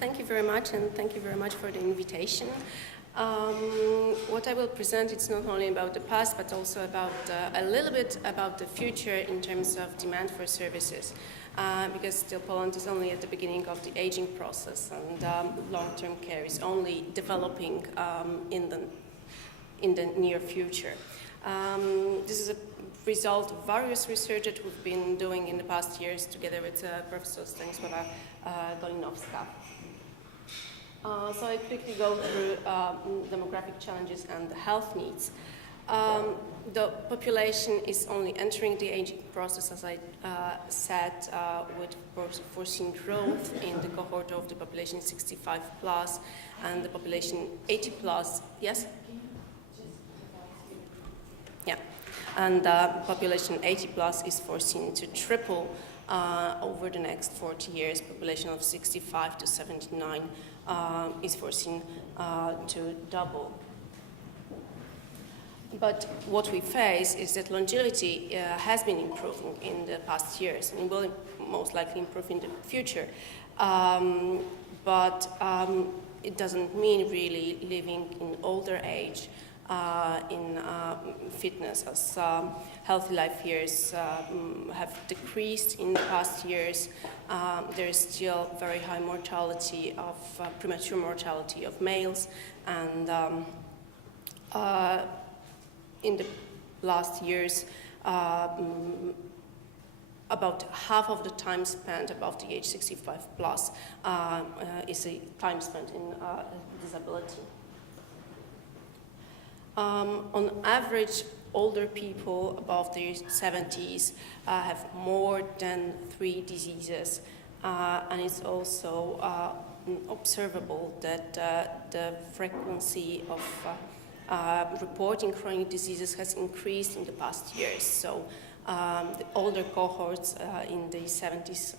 Thank you very much, and thank you very much for the invitation. What I will present, it's not only about the past, but also about a little bit about the future in terms of demand for services, because still Poland is only at the beginning of the aging process, and long-term care is only developing in the near future. This is a result of various research that we've been doing in the past years together with Professor Stanisława Golinowska. So I quickly go through demographic challenges and the health needs. The population is only entering the aging process, as I said, with foreseen growth in the cohort of the population 65 plus and the population 80 plus. Yes? Yeah. And population 80 plus is foreseen to triple over the next 40 years. Population of 65 to 79 is foreseen to double. But what we face is that longevity has been improving in the past years and will most likely improve in the future. But it doesn't mean really living in older age in fitness, as healthy life years have decreased in the past years. There is still very high mortality of premature mortality of males, and in the last years, about half of the time spent above the age 65 plus is a time spent in disability. On average, older people above their 70s have more than 3 diseases, and it's also observable that the frequency of reporting chronic diseases has increased in the past years. So the older cohorts in the 70s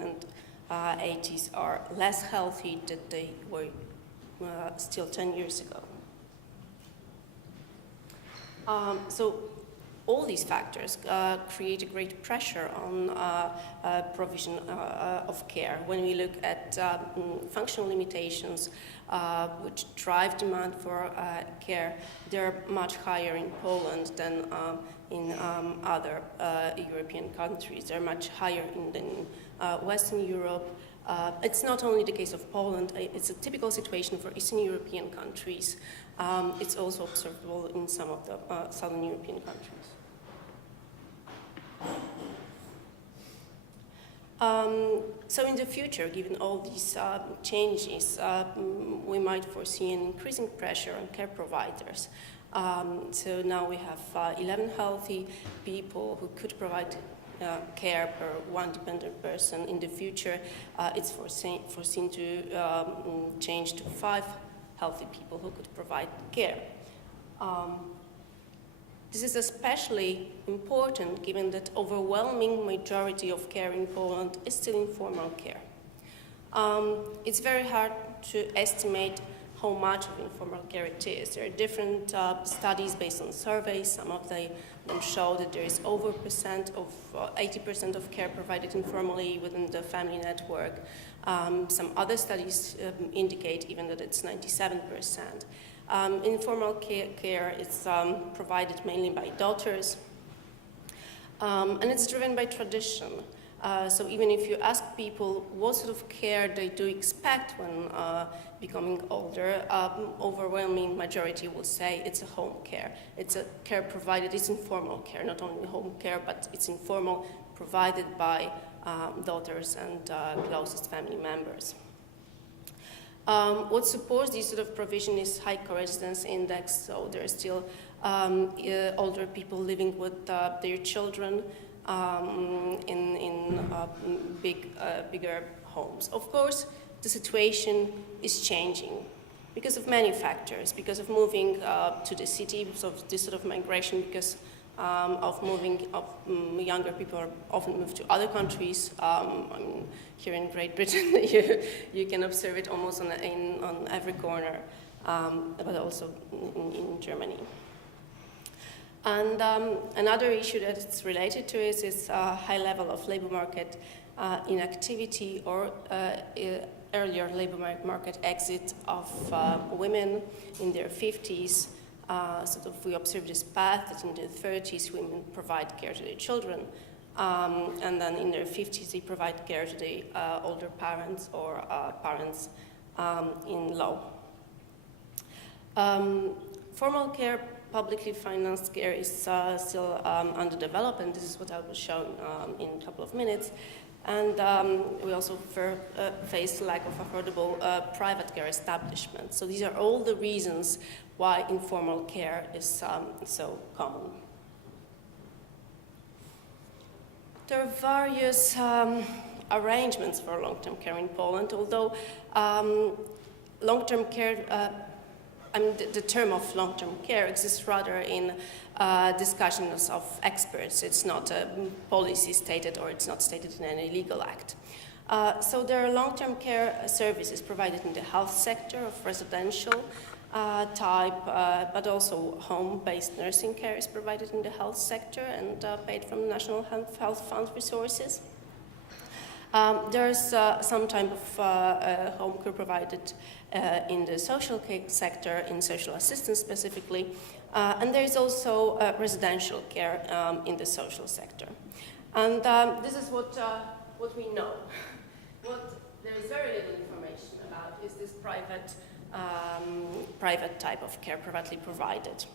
and 80s are less healthy than they were still 10 years ago. So all these factors create a great pressure on provision of care. When we look at functional limitations which drive demand for care, they're much higher in Poland than in other European countries. They're much higher in Western Europe. It's not only the case of Poland, it's a typical situation for Eastern European countries. It's also observable in some of the Southern European countries. So in the future, given all these changes, we might foresee an increasing pressure on care providers. So now we have 11 healthy people who could provide care per one dependent person. In the future, it's foreseen to change to 5 healthy people who could provide care. This is especially important given that overwhelming majority of care in Poland is still informal care. It's very hard to estimate how much of informal care it is. There are different studies based on surveys. Some of them show that there is over 80% of care provided informally within the family network. Some other studies indicate even that it's 97%. Informal care is provided mainly by daughters, and it's driven by tradition. So even if you ask people what sort of care they do expect when becoming older, overwhelming majority will say it's a home care. It's a care provided, it's informal care, not only home care, but it's informal, provided by daughters and closest family members. What supports this sort of provision is high co-residence index, so there are still older people living with their children in bigger homes. Of course, the situation is changing because of many factors, because of moving to the city, because of this sort of migration, because of moving of younger people are often moved to other countries. I mean, here in Great Britain, you can observe it almost on every corner, but also in Germany. And another issue that it's related to is high level of labor market inactivity or earlier labor market exit of women in their 50s. We observe this path that in their 30s women provide care to their children, and then in their 50s they provide care to the older parents or parents in law. Formal care, publicly financed care, is still under development. This is what I will show in a couple of minutes. And we also face lack of affordable private care establishments. So these are all the reasons why informal care is so common. There are various arrangements for long-term care in Poland, although long-term care, the term of long-term care exists rather in discussions of experts. It's not a policy stated, or it's not stated in any legal act. So there are long-term care services provided in the health sector of residential type, but also home-based nursing care is provided in the health sector and paid from National Health Fund resources. There's some type of home care provided in the social care sector, in social assistance specifically, and there is also residential care in the social sector. And this is what we know. What there is very little information about is this private type of care, privately provided.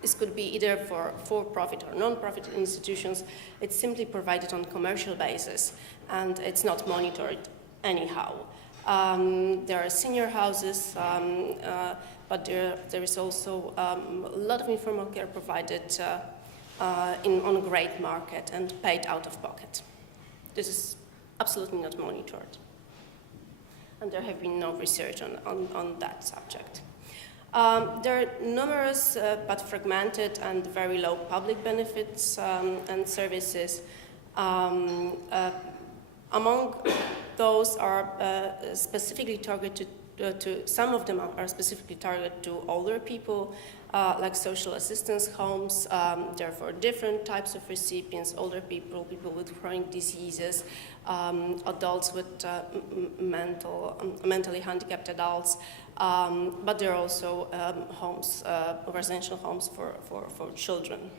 This could be either for-profit or non-profit institutions. It's simply provided on commercial basis, and it's not monitored anyhow. There are senior houses, but there is also a lot of informal care provided on a great market and paid out of pocket. This is absolutely not monitored, and there have been no research on that subject. There are numerous but fragmented and very low public benefits and services. Among those are specifically targeted to, some of them are specifically targeted to older people, like social assistance homes. Therefore, different types of recipients: older people, people with chronic diseases, adults with mentally handicapped adults. But there are also homes, residential homes for children.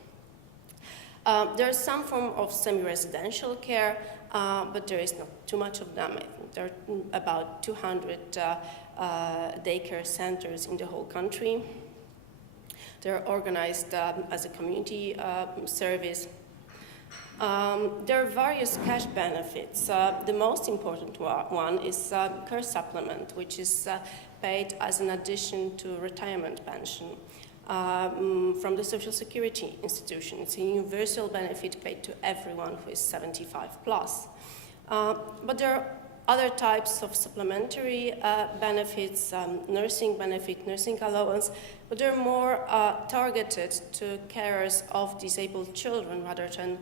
There is some form of semi-residential care, but there is not too much of them. I think there are about 200 daycare centers in the whole country. They're organized as a community service. There are various cash benefits. The most important one is care supplement, which is paid as an addition to retirement pension from the Social Security institution. It's a universal benefit paid to everyone who is 75 plus. But there are other types of supplementary benefits, nursing benefit, nursing allowance, but they're more targeted to carers of disabled children rather than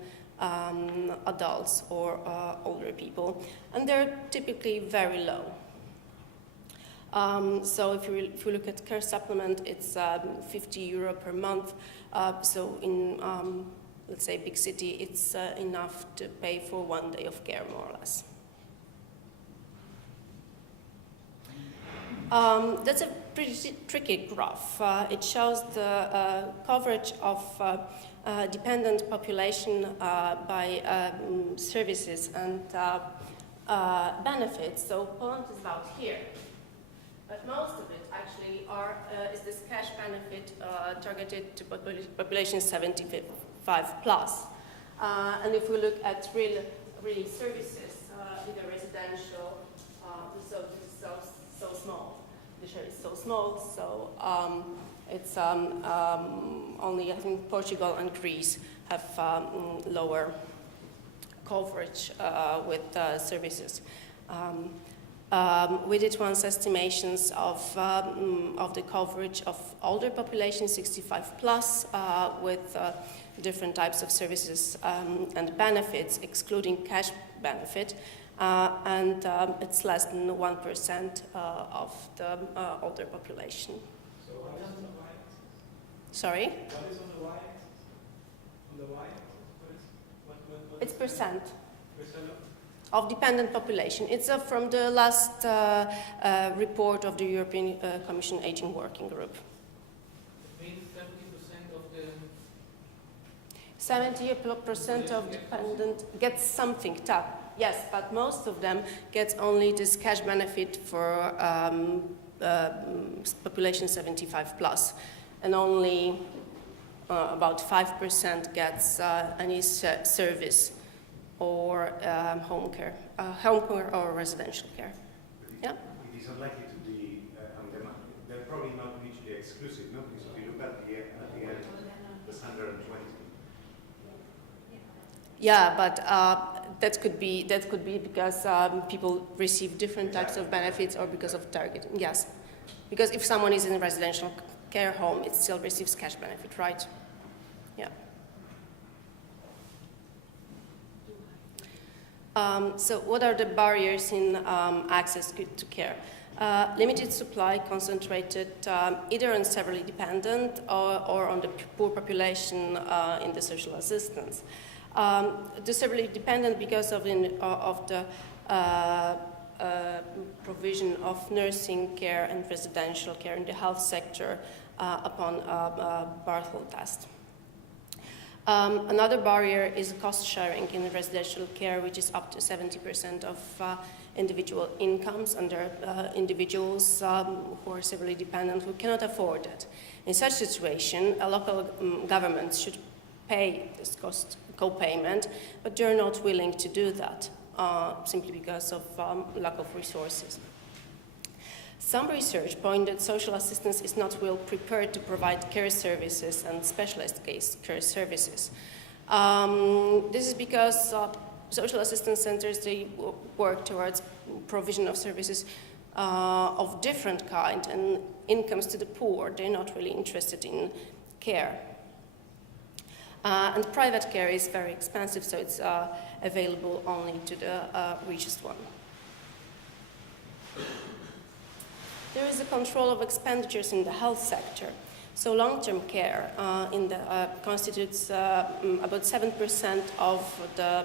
adults or older people, and they're typically very low. So if you look at care supplement, it's €50 per month. So in, let's say, big city, it's enough to pay for 1 day of care, more or less. That's a pretty tricky graph. It shows the coverage of dependent population by services and benefits. So Poland is about here. But most of it actually is this cash benefit targeted to population 75 plus. And if we look at really services, either residential, so this is so small. The share is so small, so it's only, I think, Portugal and Greece have lower coverage with services. We did once estimations of the coverage of older population, 65 plus, with different types of services and benefits, excluding cash benefit, and it's less than 1% of the older population. So what is on the right? Sorry? What is on the right? On the right? It's percent. Percent of dependent population. It's from the last report of the European Commission Aging Working Group. It means 70% of the... 70% of dependent gets something, yes, but most of them get only this cash benefit for population 75 plus, and only about 5% gets any service or home care or residential care. Yeah. It is unlikely to be on demand. They're probably not mutually exclusive, no? Because if you look at the end, the 120. Yeah, but that could be because people receive different types of benefits or because of targeting. Yes, because if someone is in a residential care home, it still receives cash benefit, right? Yeah. So what are the barriers in access to care? Limited supply, concentrated either on severely dependent or on the poor population in the social assistance. The severely dependent because of the provision of nursing care and residential care in the health sector upon Barthel test. Another barrier is cost sharing in residential care, which is up to 70% of individual incomes under individuals who are severely dependent who cannot afford it. In such situation, a local government should pay this cost co-payment, but they're not willing to do that simply because of lack of resources. Some research point that social assistance is not well prepared to provide care services and specialized case care services. This is because social assistance centers, they work towards provision of services of different kind and incomes to the poor. They're not really interested in care. And private care is very expensive, so it's available only to the richest one. There is a control of expenditures in the health sector. So long-term care constitutes about 7% of the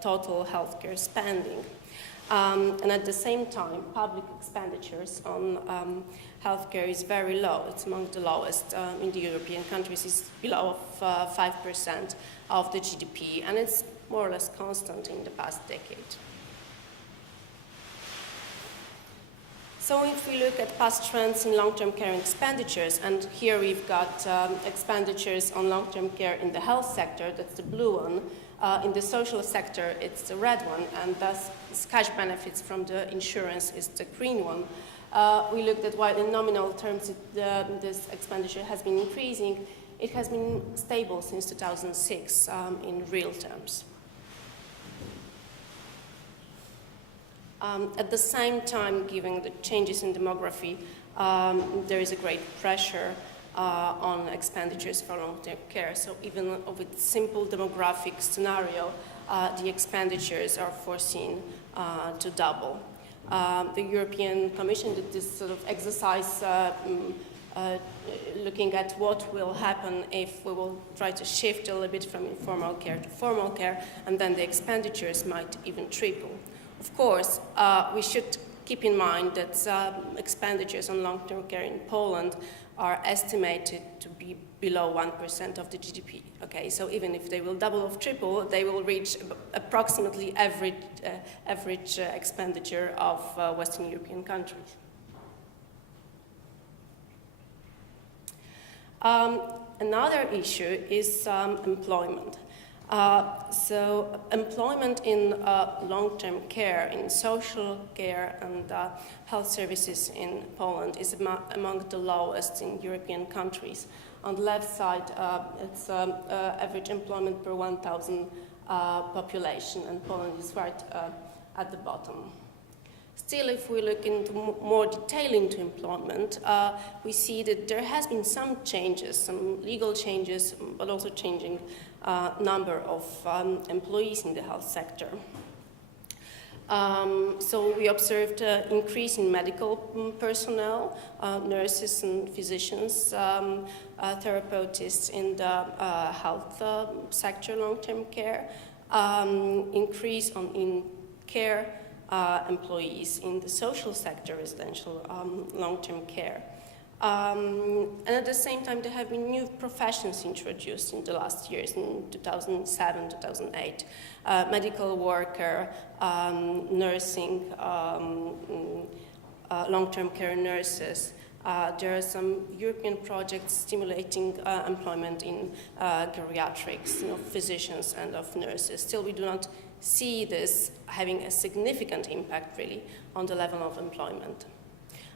total healthcare spending. And at the same time, public expenditures on healthcare is very low. It's among the lowest in the European countries. It's below 5% of the GDP, and it's more or less constant in the past decade. So if we look at past trends in long-term care expenditures, and here we've got expenditures on long-term care in the health sector, that's the blue one. In the social sector, it's the red one, and thus cash benefits from the insurance is the green one. We looked at while in nominal terms this expenditure has been increasing, it has been stable since 2006 in real terms. At the same time, given the changes in demography, there is a great pressure on expenditures for long-term care. So even with simple demographic scenario, the expenditures are foreseen to double. The European Commission did this sort of exercise looking at what will happen if we will try to shift a little bit from informal care to formal care, and then the expenditures might even triple. Of course, we should keep in mind that expenditures on long-term care in Poland are estimated to be below 1% of the GDP. Okay, so even if they will double or triple, they will reach approximately average expenditure of Western European countries. Another issue is employment. So employment in long-term care, in social care and health services in Poland is among the lowest in European countries. On the left side, it's average employment per 1,000 population, and Poland is right at the bottom. Still, if we look into more detail into employment, we see that there has been some changes, some legal changes, but also changing number of employees in the health sector. So we observed an increase in medical personnel, nurses and physicians, therapists in the health sector, long-term care, increase in care employees in the social sector, residential long-term care. And at the same time, there have been new professions introduced in the last years, in 2007, 2008. Medical worker, nursing, long-term care nurses. There are some European projects stimulating employment in geriatrics, of physicians and of nurses. Still, we do not see this having a significant impact, really, on the level of employment.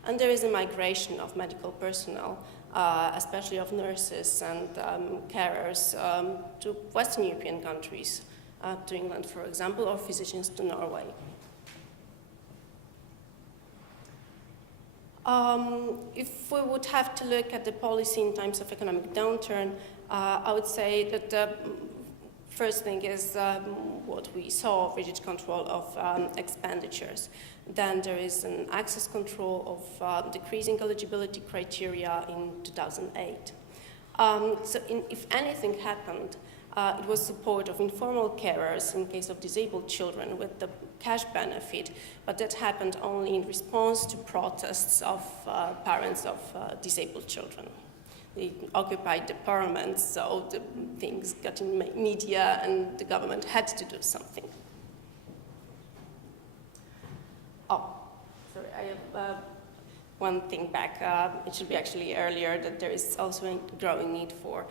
And there is a migration of medical personnel, especially of nurses and carers, to Western European countries, to England, for example, or physicians to Norway. If we would have to look at the policy in times of economic downturn, I would say that the first thing is what we saw, rigid control of expenditures. Then there is an access control of decreasing eligibility criteria in 2008. If anything happened, it was support of informal carers in case of disabled children with the cash benefit, but that happened only in response to protests of parents of disabled children. They occupied the parliament, so the things got in media and the government had to do something. Oh, sorry, I have one thing back. It should be actually earlier that there is also a growing need for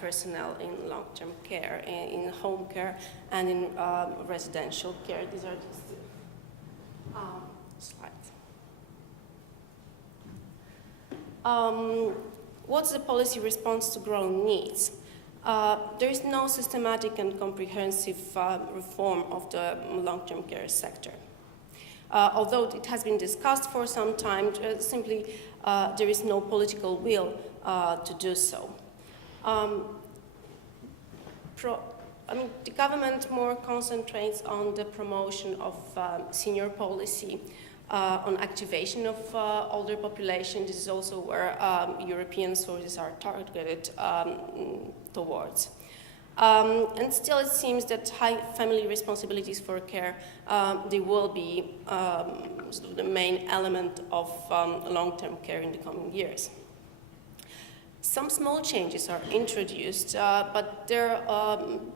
personnel in long-term care, in home care, and in residential care. These are just slides. What's the policy response to growing needs? There is no systematic and comprehensive reform of the long-term care sector. Although it has been discussed for some time, simply there is no political will to do so. The government more concentrates on the promotion of senior policy, on activation of older population. This is also where European sources are targeted towards. And still it seems that high family responsibilities for care, they will be sort of the main element of long-term care in the coming years. Some small changes are introduced, but they're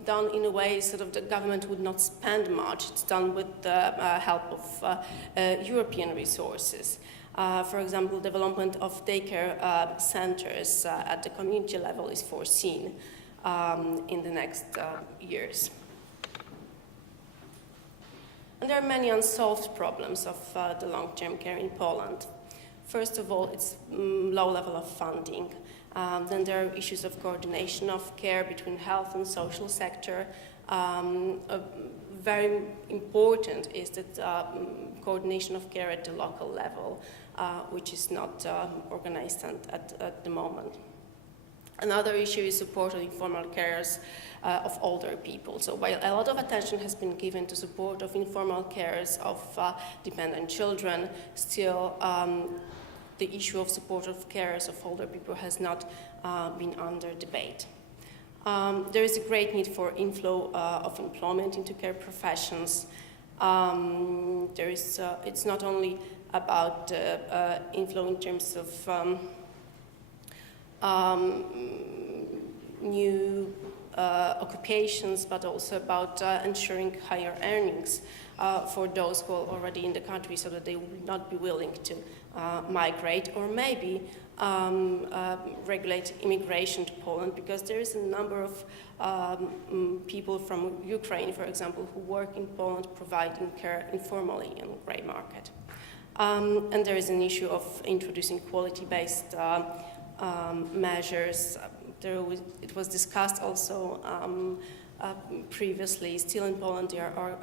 done in a way sort of the government would not spend much. It's done with the help of European resources. For example, development of daycare centers at the community level is foreseen in the next years. And there are many unsolved problems of the long-term care in Poland. First of all, it's low level of funding. Then there are issues of coordination of care between health and social sector. Very important is that coordination of care at the local level, which is not organized at the moment. Another issue is support of informal carers of older people. So while a lot of attention has been given to support of informal carers of dependent children, still the issue of support of carers of older people has not been under debate. There is a great need for inflow of employment into care professions. It's not only about inflow in terms of new occupations, but also about ensuring higher earnings for those who are already in the country so that they would not be willing to migrate or maybe regulate immigration to Poland, because there is a number of people from Ukraine, for example, who work in Poland providing care informally in the grey market. And there is an issue of introducing quality-based measures. It was discussed also previously. Still in Poland, there are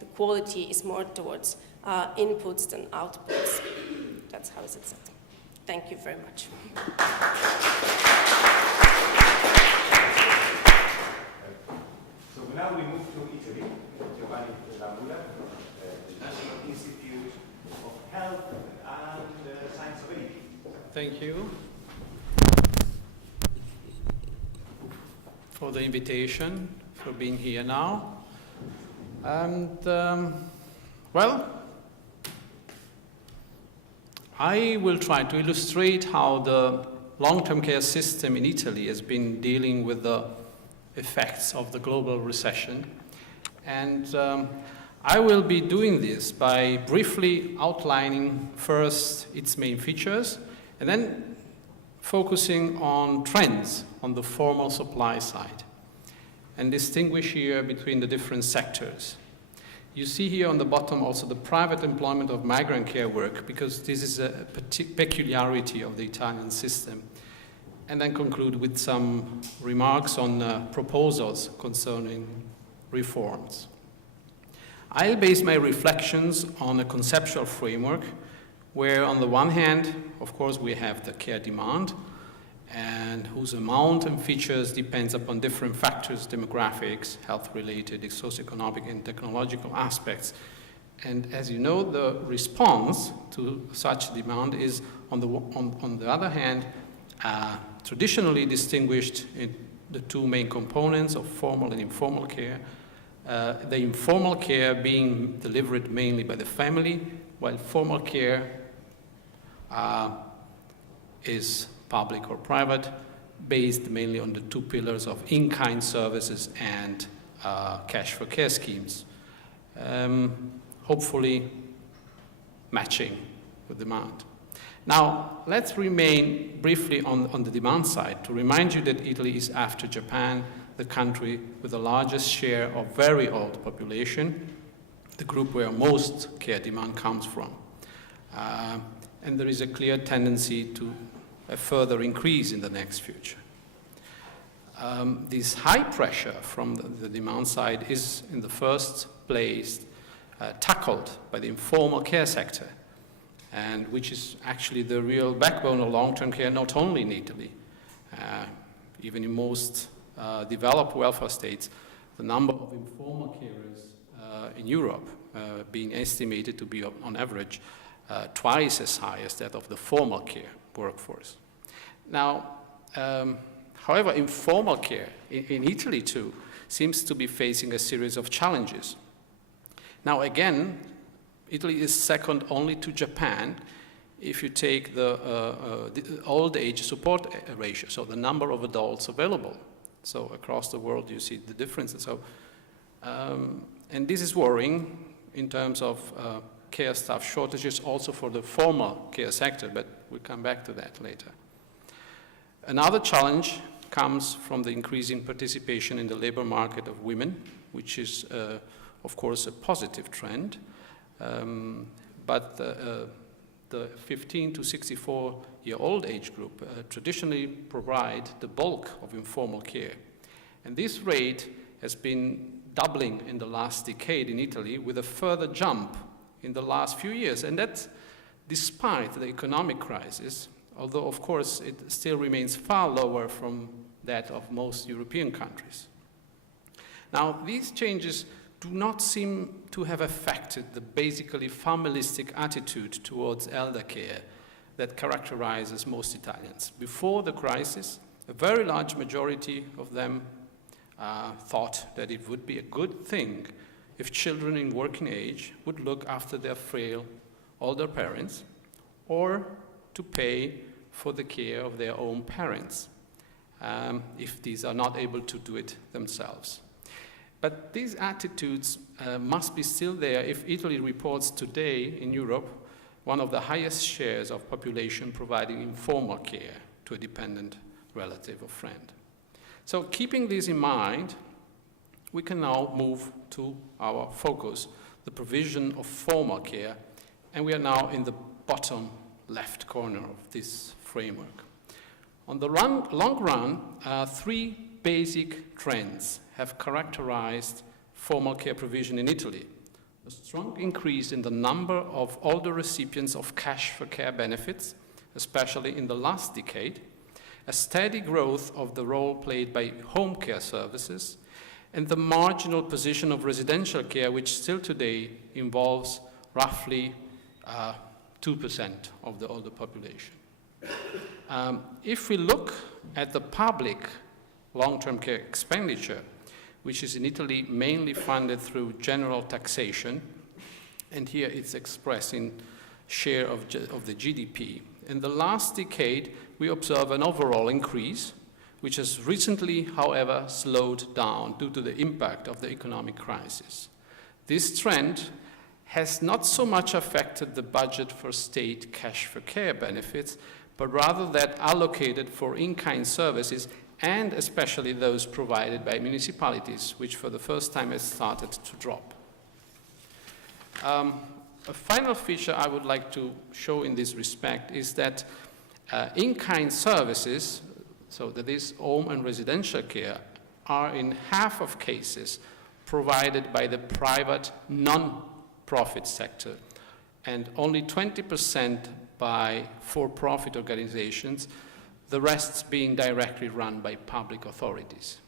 the quality is more towards inputs than outputs. That's how it's said. Thank you very much. So now we move to Italy. Giovanni Lamura, the National Institute of Health and Science of Aging. Thank you for the invitation, for being here now. And, well, I will try to illustrate how the long-term care system in Italy has been dealing with the effects of the global recession. And I will be doing this by briefly outlining first its main features and then focusing on trends on the formal supply side and distinguish here between the different sectors. You see here on the bottom also the private employment of migrant care work, because this is a peculiarity of the Italian system. And then conclude with some remarks on proposals concerning reforms. I'll base my reflections on a conceptual framework where on the one hand, of course, we have the care demand, and whose amount and features depends upon different factors, demographics, health-related, socioeconomic and technological aspects. And as you know, the response to such demand is, on the other hand, traditionally distinguished in the two main components of formal and informal care. The informal care being delivered mainly by the family, while formal care is public or private, based mainly on the two pillars of in-kind services and cash for care schemes, hopefully matching with demand. Now, let's remain briefly on the demand side to remind you that Italy is, after Japan, the country with the largest share of very old population, the group where most care demand comes from. And there is a clear tendency to a further increase in the next future. This high pressure from the demand side is, in the first place, tackled by the informal care sector, and which is actually the real backbone of long-term care, not only in Italy. Even in most developed welfare states, the number of informal carers in Europe being estimated to be, on average, twice as high as that of the formal care workforce. Now, however, informal care in Italy too seems to be facing a series of challenges. Now again, Italy is second only to Japan if you take the old age support ratio, so the number of adults available. So across the world you see the differences. So, and this is worrying in terms of care staff shortages also for the formal care sector, but we'll come back to that later. Another challenge comes from the increasing participation in the labor market of women, which is, of course, a positive trend. But the 15 to 64-year-old age group traditionally provide the bulk of informal care. And this rate has been doubling in the last decade in Italy, with a further jump in the last few years. And that's despite the economic crisis, although, of course, it still remains far lower from that of most European countries. Now, these changes do not seem to have affected the basically familistic attitude towards elder care that characterizes most Italians. Before the crisis, a very large majority of them thought that it would be a good thing if children in working age would look after their frail older parents, or to pay for the care of their own parents, if these are not able to do it themselves. But these attitudes must be still there if Italy reports today in Europe one of the highest shares of population providing informal care to a dependent relative or friend. So keeping this in mind, we can now move to our focus, the provision of formal care, and we are now in the bottom left corner of this framework. On the long run, three basic trends have characterized formal care provision in Italy. A strong increase in the number of older recipients of cash for care benefits, especially in the last decade, a steady growth of the role played by home care services, and the marginal position of residential care, which still today involves roughly 2% of the older population. If we look at the public long-term care expenditure, which is in Italy mainly funded through general taxation, and here it's expressed in share of the GDP. In the last decade, we observe an overall increase, which has recently, however, slowed down due to the impact of the economic crisis. This trend has not so much affected the budget for state cash for care benefits, but rather that allocated for in-kind services, and especially those provided by municipalities, which for the first time has started to drop. A final feature I would like to show in this respect is that in-kind services, so that is home and residential care, are in half of cases provided by the private non-profit sector, and only 20% by for-profit organizations, the rest being directly run by public authorities.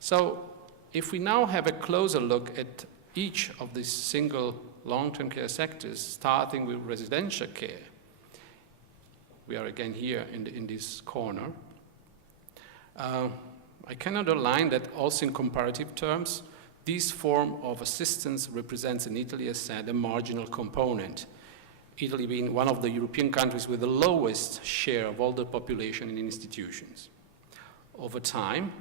So if we now have a closer look at each of these single long-term care sectors, starting with residential care, we are again here in this corner. I can underline that also in comparative terms, this form of assistance represents in Italy, as said, a marginal component. Italy being one of the European countries with the lowest share of older population in institutions. Over time,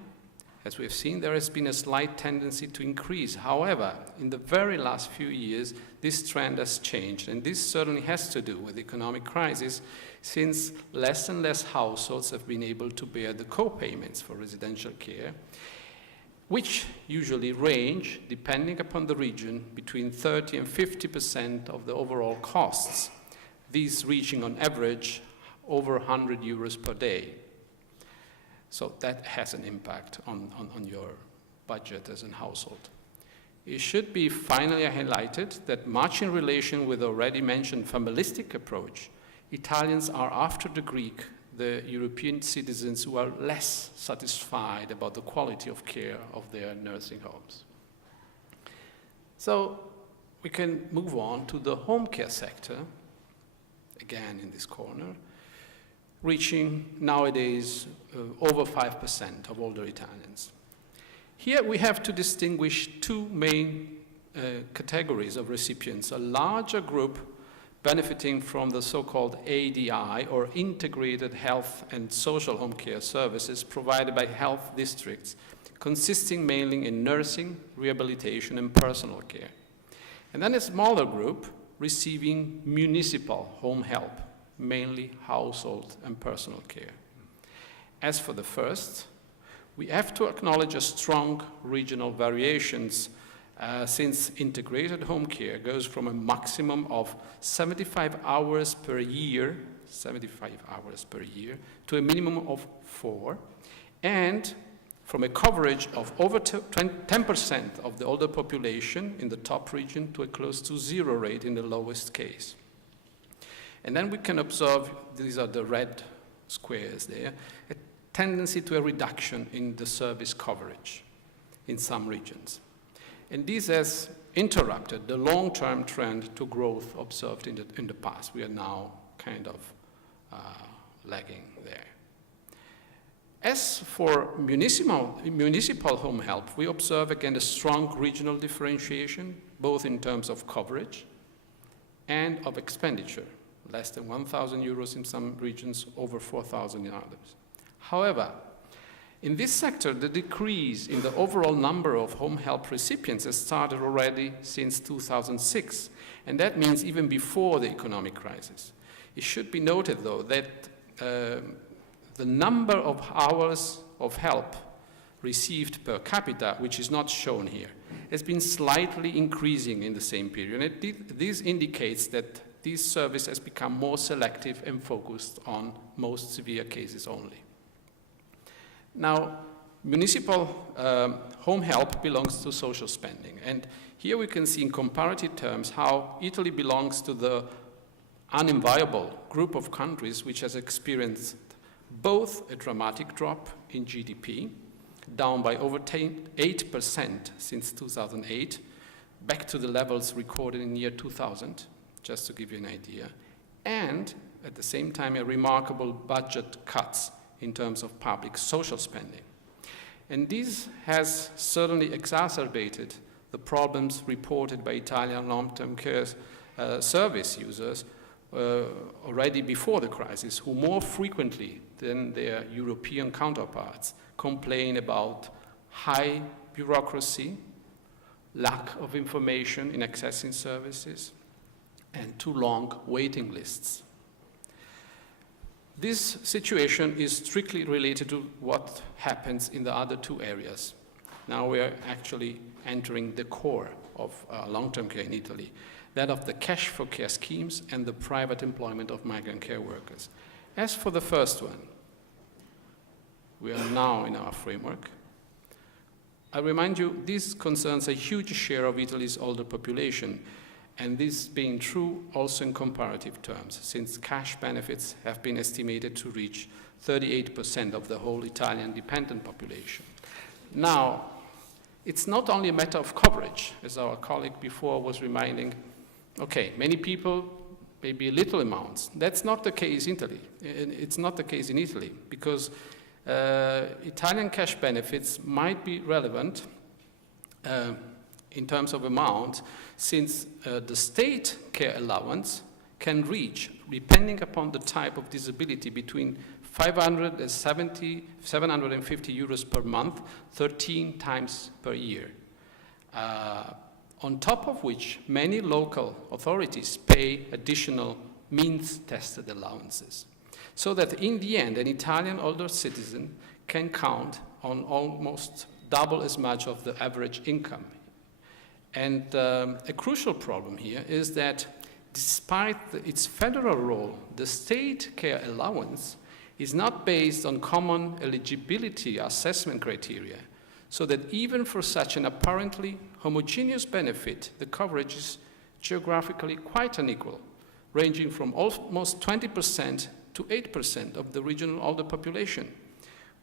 as we have seen, there has been a slight tendency to increase. However, in the very last few years, this trend has changed, and this certainly has to do with the economic crisis, since less and less households have been able to bear the co-payments for residential care, which usually range, depending upon the region, between 30 and 50% of the overall costs, these reaching on average over 100 euros per day. So that has an impact on your budget as a household. It should be finally highlighted that much in relation with the already mentioned familistic approach, Italians are, after the Greek, the European citizens who are less satisfied about the quality of care of their nursing homes. So we can move on to the home care sector, again in this corner, reaching nowadays over 5% of older Italians. Here we have to distinguish two main categories of recipients: a larger group benefiting from the so-called ADI, or Integrated Health and Social Home Care Services provided by health districts, consisting mainly in nursing, rehabilitation, and personal care. And then a smaller group receiving municipal home help, mainly household and personal care. As for the first, we have to acknowledge a strong regional variations since integrated home care goes from a maximum of 75 hours per year to a minimum of 4, and from a coverage of over 10% of the older population in the top region to a close to 0 rate in the lowest case. And then we can observe, these are the red squares there, a tendency to a reduction in the service coverage in some regions. And this has interrupted the long-term trend to growth observed in the past. We are now kind of lagging there. As for municipal home help, we observe again a strong regional differentiation, both in terms of coverage and of expenditure. Less than 1,000 euros in some regions, over 4,000 in others. However, in this sector, the decrease in the overall number of home help recipients has started already since 2006, and that means even before the economic crisis. It should be noted, though, that the number of hours of help received per capita, which is not shown here, has been slightly increasing in the same period. This indicates that this service has become more selective and focused on most severe cases only. Now, municipal home help belongs to social spending, and here we can see in comparative terms how Italy belongs to the unenviable group of countries which has experienced both a dramatic drop in GDP, down by over 8% since 2008, back to the levels recorded in the year 2000, just to give you an idea, and at the same time a remarkable budget cuts in terms of public social spending. And this has certainly exacerbated the problems reported by Italian long-term care service users already before the crisis, who more frequently than their European counterparts complain about high bureaucracy, lack of information in accessing services, and too long waiting lists. This situation is strictly related to what happens in the other two areas. Now we are actually entering the core of long-term care in Italy, that of the cash for care schemes and the private employment of migrant care workers. As for the first one, we are now in our framework. I remind you, this concerns a huge share of Italy's older population, and this being true also in comparative terms, since cash benefits have been estimated to reach 38% of the whole Italian dependent population. Now, it's not only a matter of coverage, as our colleague before was reminding. Okay, many people, maybe little amounts. That's not the case in Italy. It's not the case in Italy, because Italian cash benefits might be relevant in terms of amount, since the state care allowance can reach, depending upon the type of disability, between 750 euros per month, 13 times per year. On top of which, many local authorities pay additional means-tested allowances. So that in the end, an Italian older citizen can count on almost double as much of the average income. And a crucial problem here is that despite its federal role, the state care allowance is not based on common eligibility assessment criteria, so that even for such an apparently homogeneous benefit, the coverage is geographically quite unequal, ranging from almost 20% to 8% of the regional older population,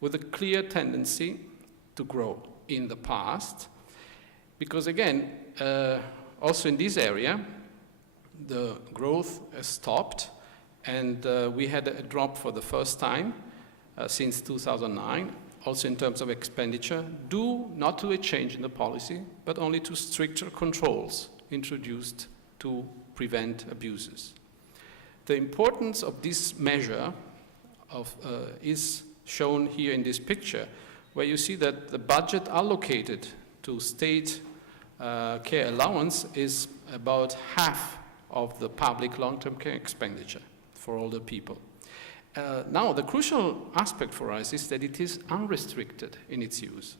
with a clear tendency to grow in the past. Because again, also in this area, the growth has stopped, and we had a drop for the first time since 2009, also in terms of expenditure, due not to a change in the policy, but only to stricter controls introduced to prevent abuses. The importance of this measure is shown here in this picture, where you see that the budget allocated to state care allowance is about half of the public long-term care expenditure for older people. Now, the crucial aspect for us is that it is unrestricted in its use.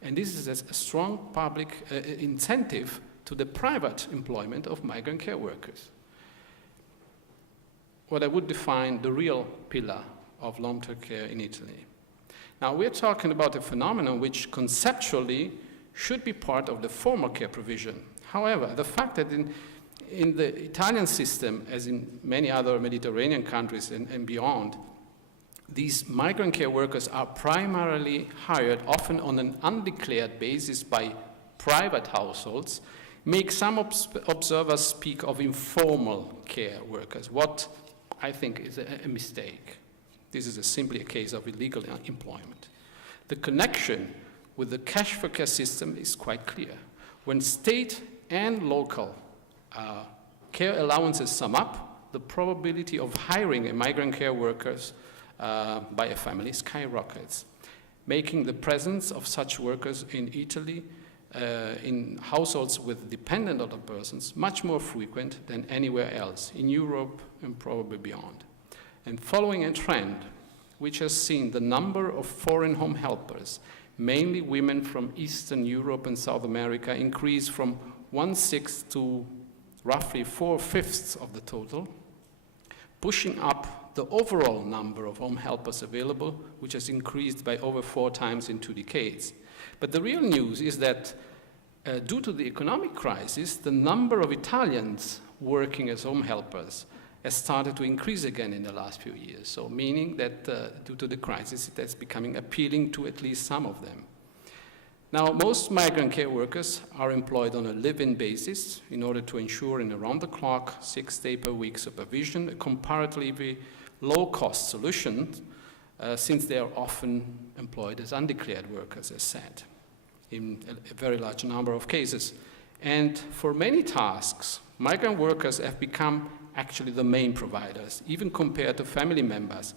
And this is a strong public incentive to the private employment of migrant care workers. What I would define the real pillar of long-term care in Italy. Now, we're talking about a phenomenon which conceptually should be part of the formal care provision. However, the fact that in the Italian system, as in many other Mediterranean countries and beyond, these migrant care workers are primarily hired, often on an undeclared basis by private households, make some observers speak of informal care workers, what I think is a mistake. This is simply a case of illegal employment. The connection with the cash for care system is quite clear. When state and local care allowances sum up, the probability of hiring a migrant care workers by a family skyrockets, making the presence of such workers in Italy in households with dependent older persons much more frequent than anywhere else in Europe and probably beyond. And following a trend which has seen the number of foreign home helpers, mainly women from Eastern Europe and South America, increase from 1/6 to roughly 4/5 of the total, pushing up the overall number of home helpers available, which has increased by over 4 times in 2 decades. But the real news is that due to the economic crisis, the number of Italians working as home helpers has started to increase again in the last few years. So meaning that due to the crisis, it is becoming appealing to at least some of them. Now, most migrant care workers are employed on a live-in basis in order to ensure an around-the-clock, 6-day-per-week supervision, a comparatively low-cost solution since they are often employed as undeclared workers, as said, in a very large number of cases. And for many tasks, migrant workers have become actually the main providers, even compared to family members.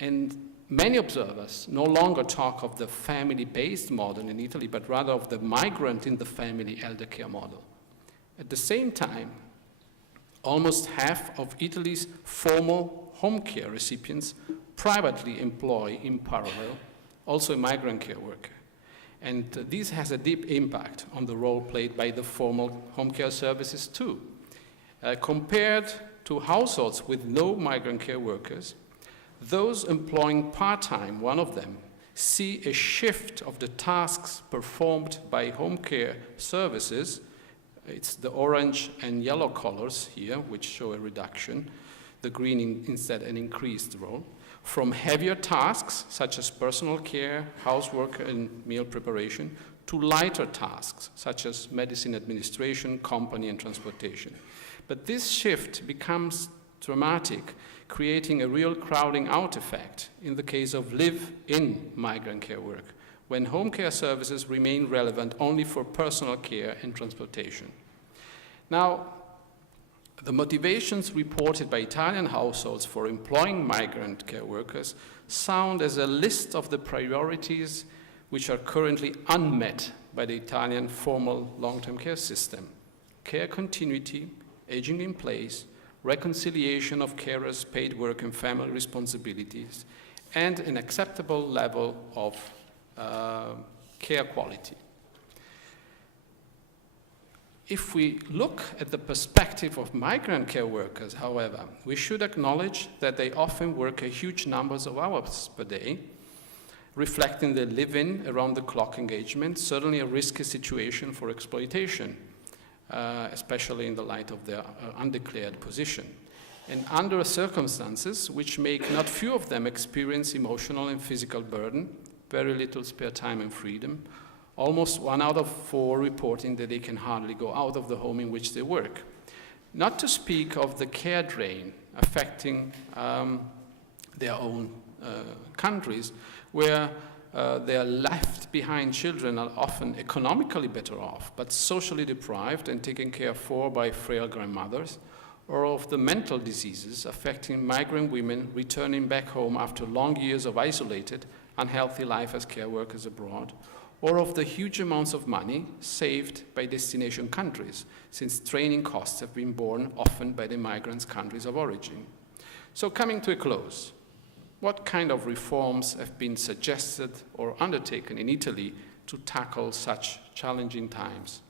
And many observers no longer talk of the family-based model in Italy, but rather of the migrant in the family elder care model. At the same time, almost half of Italy's formal home care recipients privately employ in parallel also a migrant care worker. And this has a deep impact on the role played by the formal home care services too. Compared to households with no migrant care workers, those employing part-time, one of them, see a shift of the tasks performed by home care services. It's the orange and yellow colors here, which show a reduction, the green instead an increased role, from heavier tasks such as personal care, housework, and meal preparation, to lighter tasks such as medicine administration, company, and transportation. But this shift becomes dramatic, creating a real crowding out effect in the case of live-in migrant care work, when home care services remain relevant only for personal care and transportation. Now, the motivations reported by Italian households for employing migrant care workers sound as a list of the priorities which are currently unmet by the Italian formal long-term care system: care continuity, aging in place, reconciliation of carers' paid work and family responsibilities, and an acceptable level of care quality. If we look at the perspective of migrant care workers, however, we should acknowledge that they often work a huge numbers of hours per day, reflecting the live-in, around-the-clock engagement, certainly a risky situation for exploitation, especially in the light of their undeclared position, and under circumstances which make not few of them experience emotional and physical burden, very little spare time and freedom, almost 1 out of 4 reporting that they can hardly go out of the home in which they work. Not to speak of the care drain affecting their own countries, where their left behind children are often economically better off, but socially deprived and taken care for by frail grandmothers, or of the mental diseases affecting migrant women returning back home after long years of isolated, unhealthy life as care workers abroad, or of the huge amounts of money saved by destination countries, since training costs have been borne often by the migrants' countries of origin. So coming to a close, what kind of reforms have been suggested or undertaken in Italy to tackle such challenging times?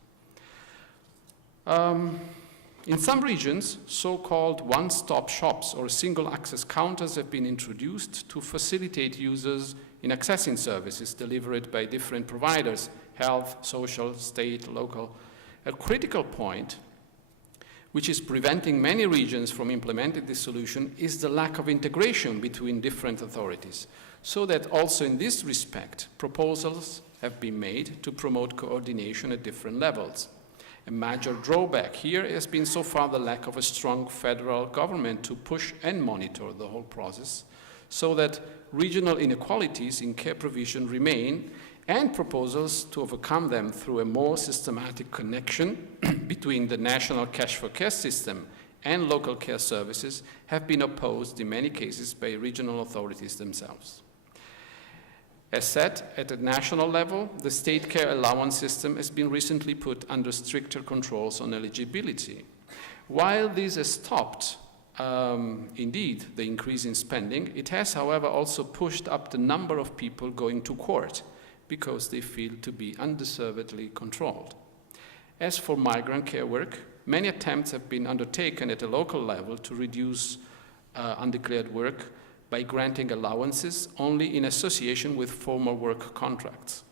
In some regions, so-called one-stop shops or single-access counters have been introduced to facilitate users in accessing services delivered by different providers, health, social, state, local. A critical point, which is preventing many regions from implementing this solution, is the lack of integration between different authorities, so that also in this respect, proposals have been made to promote coordination at different levels. A major drawback here has been so far the lack of a strong federal government to push and monitor the whole process, so that regional inequalities in care provision remain, and proposals to overcome them through a more systematic connection between the national cash for care system and local care services have been opposed in many cases by regional authorities themselves. As said, at a national level, the state care allowance system has been recently put under stricter controls on eligibility. While this has stopped indeed the increase in spending, it has, however, also pushed up the number of people going to court because they feel to be undeservedly controlled. As for migrant care work, many attempts have been undertaken at a local level to reduce undeclared work by granting allowances only in association with formal work contracts.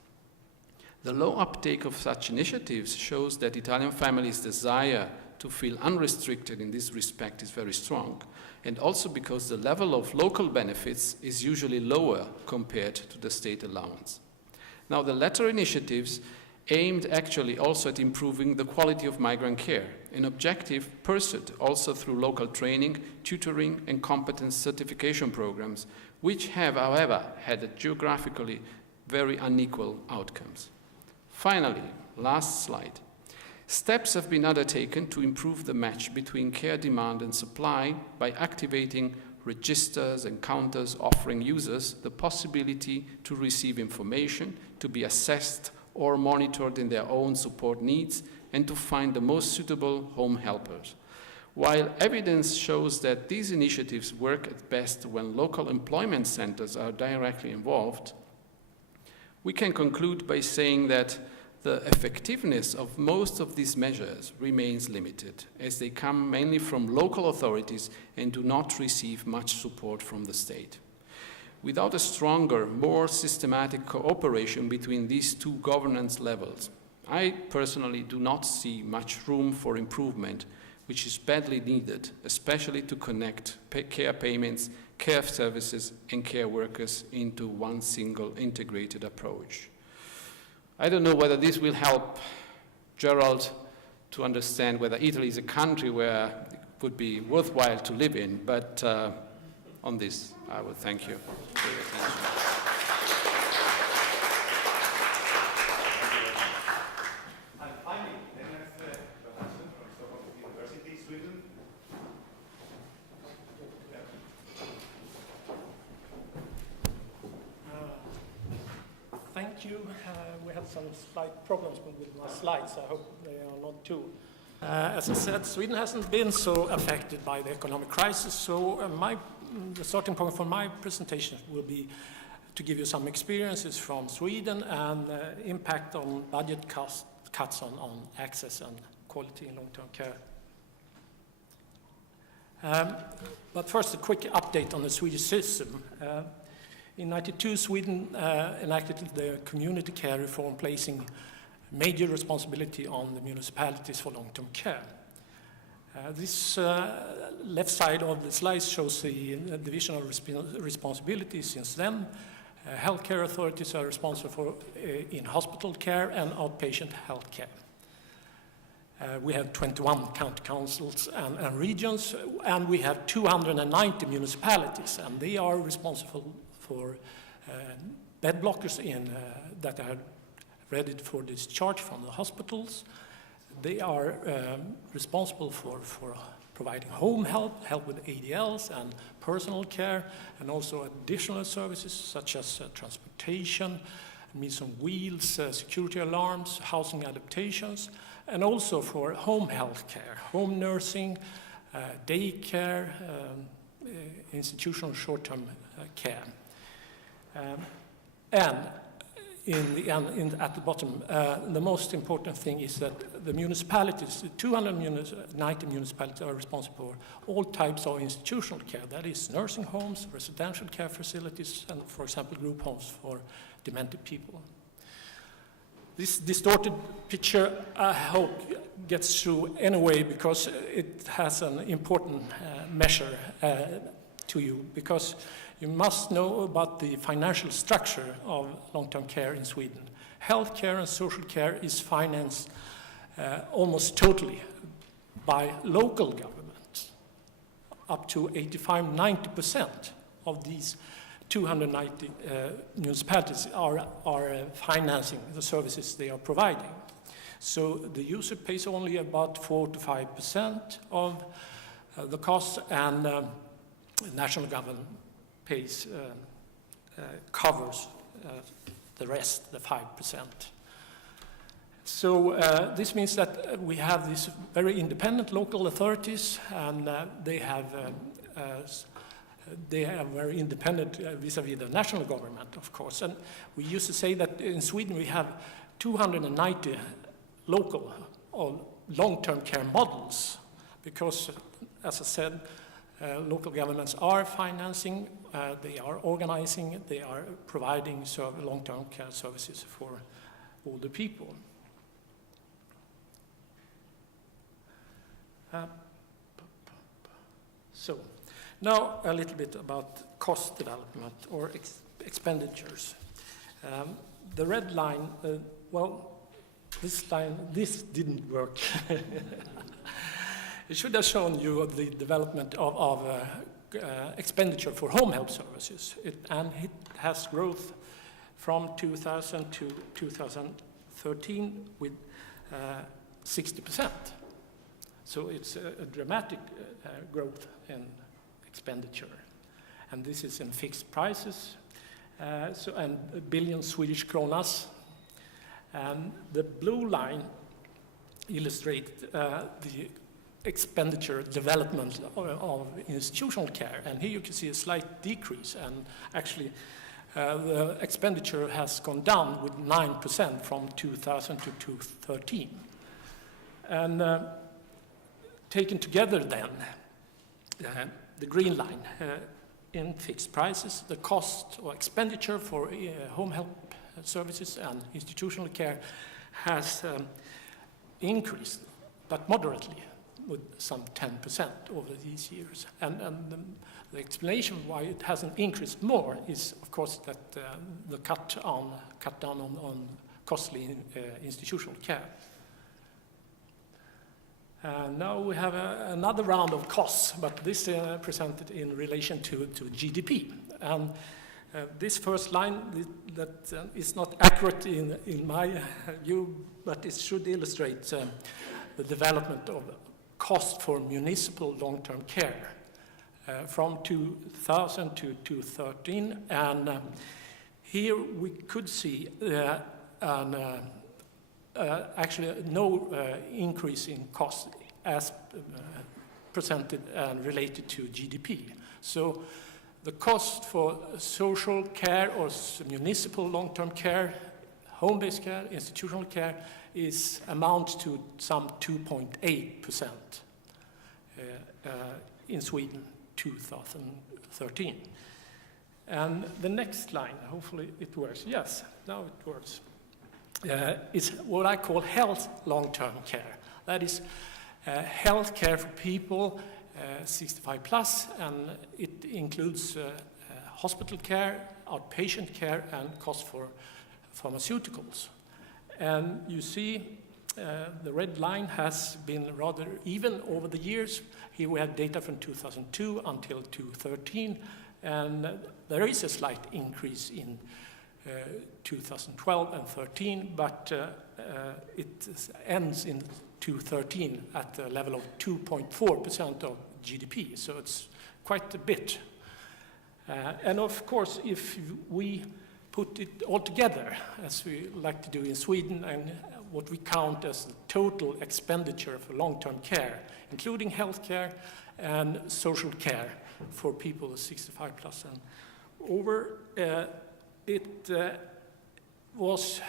The low uptake of such initiatives shows that Italian families' desire to feel unrestricted in this respect is very strong, and also because the level of local benefits is usually lower compared to the state allowance. Now, the latter initiatives aimed actually also at improving the quality of migrant care, an objective pursued also through local training, tutoring, and competence certification programs, which have, however, had geographically very unequal outcomes. Finally, last slide. Steps have been undertaken to improve the match between care demand and supply by activating registers and counters offering users the possibility to receive information, to be assessed or monitored in their own support needs, and to find the most suitable home helpers. While evidence shows that these initiatives work at best when local employment centers are directly involved, we can conclude by saying that the effectiveness of most of these measures remains limited, as they come mainly from local authorities and do not receive much support from the state. Without a stronger, more systematic cooperation between these two governance levels, I personally do not see much room for improvement, which is badly needed, especially to connect care payments, care services, and care workers into one single integrated approach. I don't know whether this will help Gerald to understand whether Italy is a country where it would be worthwhile to live in, but on this, I would thank you for your attention. And finally, Lennarth Johansson from Stockholm University, Sweden. Thank you. We had some slight problems with my slides. I hope they are not too. As I said, Sweden hasn't been so affected by the economic crisis, so the starting point for my presentation will be to give you some experiences from Sweden and impact on budget cuts on access and quality in long-term care. But first, a quick update on the Swedish system. In 1992, Sweden enacted the community care reform, placing major responsibility on the municipalities for long-term care. This left side of the slide shows the division of responsibilities since then. Healthcare authorities are responsible for in-hospital care and outpatient health care. We have 21 county councils and regions, and we have 290 municipalities, and they are responsible for bed blockers that are ready for discharge from the hospitals. They are responsible for providing home help with ADLs and personal care, and also additional services such as transportation, meals on wheels, security alarms, housing adaptations, and also for home health care, home nursing, daycare, institutional short-term care. And at the bottom, the most important thing is that the municipalities, the 290 municipalities are responsible for all types of institutional care, that is nursing homes, residential care facilities, and for example, group homes for demented people. This distorted picture, I hope, gets through anyway because it has an important measure to you, because you must know about the financial structure of long-term care in Sweden. Healthcare and social care is financed almost totally by local governments. Up to 85–90% of these 290 municipalities are financing the services they are providing. So the user pays only about 4 to 5% of the cost, and the national government pays, covers the rest, the 5%. So this means that we have these very independent local authorities, and they are very independent vis-à-vis the national government, of course. And we used to say that in Sweden we have 290 local or long-term care models, because, as I said, local governments are financing, they are organizing, they are providing long-term care services for older people. So, now a little bit about cost development or expenditures. The red line, this didn't work. It should have shown you the development of expenditure for home help services. And it has growth from 2000 to 2013 with 60%. So it's a dramatic growth in expenditure. And this is in fixed prices, and a billion Swedish kronas. And the blue line illustrates the expenditure development of institutional care. And here you can see a slight decrease. And actually, the expenditure has gone down with 9% from 2000 to 2013. And taken together then, the green line, in fixed prices, the cost or expenditure for home help services and institutional care has increased, but moderately, with some 10% over these years. And the explanation why it hasn't increased more is, of course, that the cut down on costly institutional care. Now we have another round of costs, but this presented in relation to GDP. And this first line that is not accurate in my view, but it should illustrate the development of cost for municipal long-term care from 2000 to 2013. And here we could see actually no increase in cost as presented and related to GDP. So the cost for social care or municipal long-term care, home-based care, institutional care amounts to some 2.8% in Sweden 2013. And the next line, hopefully it works. Yes, now it works. Is what I call health long-term care. That is health care for people 65 plus, and it includes hospital care, outpatient care, and cost for pharmaceuticals. And you see the red line has been rather even over the years. Here we have data from 2002 until 2013, and there is a slight increase in 2012 and 13, but it ends in 2013 at the level of 2.4% of GDP, so it's quite a bit. And of course, if we put it all together, as we like to do in Sweden, and what we count as the total expenditure for long-term care, including health care and social care for people 65 plus and over, it was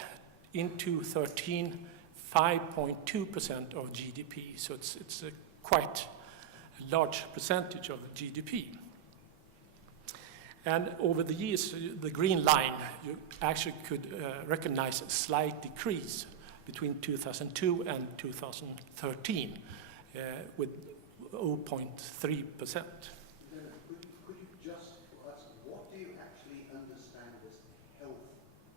in 2013 5.2% of GDP, so it's a quite large percentage of GDP. And over the years, the green line, you actually could recognize a slight decrease between 2002 and 2013 with 0.3%. Could you just, for us, what do you actually understand as health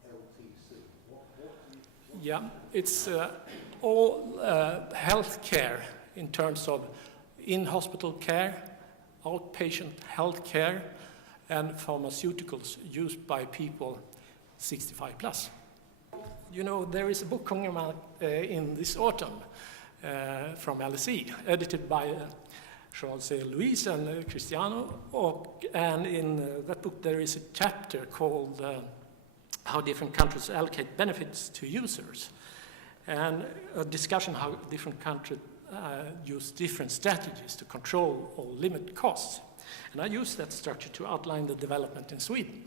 LTC? What do you, Yeah, it's all health care in terms of in-hospital care, outpatient health care, and pharmaceuticals used by people 65 plus. You know, there is a book coming out in this autumn from LTC, edited by Charles A. Louise and Cristiano, and in that book there is a chapter called How Different Countries Allocate Benefits to Users, and a discussion how different countries use different strategies to control or limit costs. And I use that structure to outline the development in Sweden.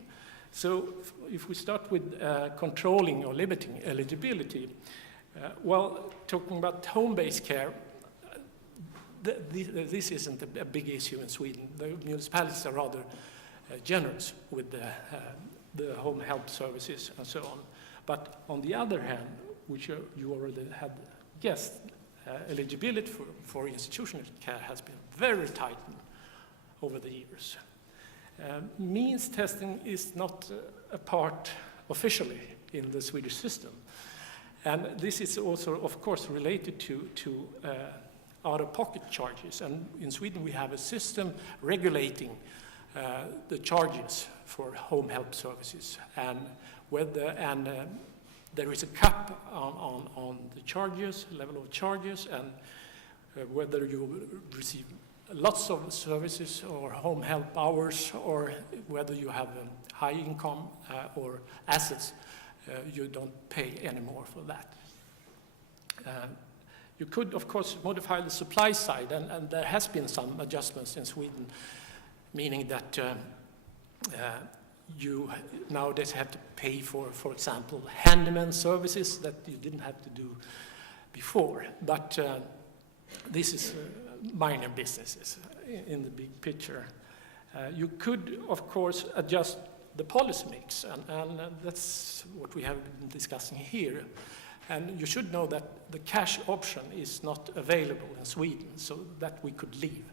So if we start with controlling or limiting eligibility, well, talking about home-based care, this isn't a big issue in Sweden. The municipalities are rather generous with the home help services and so on. But on the other hand, which you already had guessed, eligibility for institutional care has been very tightened over the years. Means testing is not a part officially in the Swedish system. And this is also, of course, related to out-of-pocket charges. And in Sweden, we have a system regulating the charges for home help services, and there is a cap on the charges, level of charges, and whether you receive lots of services or home help hours, or whether you have a high income or assets, you don't pay anymore for that. You could, of course, modify the supply side, and there has been some adjustments in Sweden, meaning that you nowadays have to pay for example, handyman services that you didn't have to do before. But this is minor businesses in the big picture. You could, of course, adjust the policy mix, and that's what we have been discussing here. And you should know that the cash option is not available in Sweden, so that we could leave.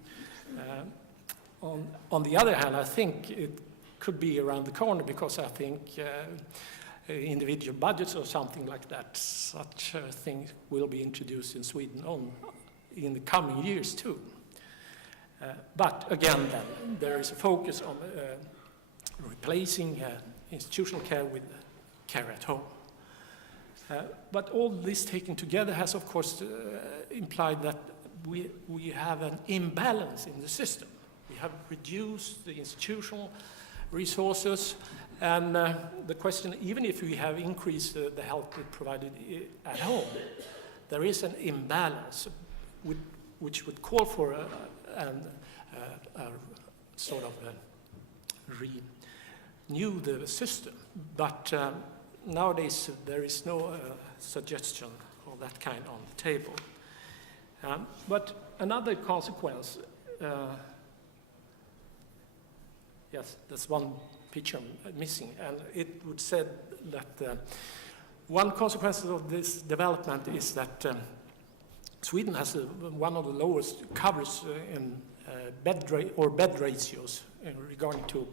On the other hand, I think it could be around the corner, because I think individual budgets or something like that, such things will be introduced in Sweden in the coming years too. But again, then, there is a focus on replacing institutional care with care at home. But all this taken together has, of course, implied that we have an imbalance in the system. We have reduced the institutional resources, and the question, even if we have increased the help provided at home, there is an imbalance which would call for a sort of renew the system. But nowadays there is no suggestion of that kind on the table. But another consequence, yes, that's one picture missing, and it would say that one consequence of this development is that Sweden has one of the lowest coverage in bed ratios regarding to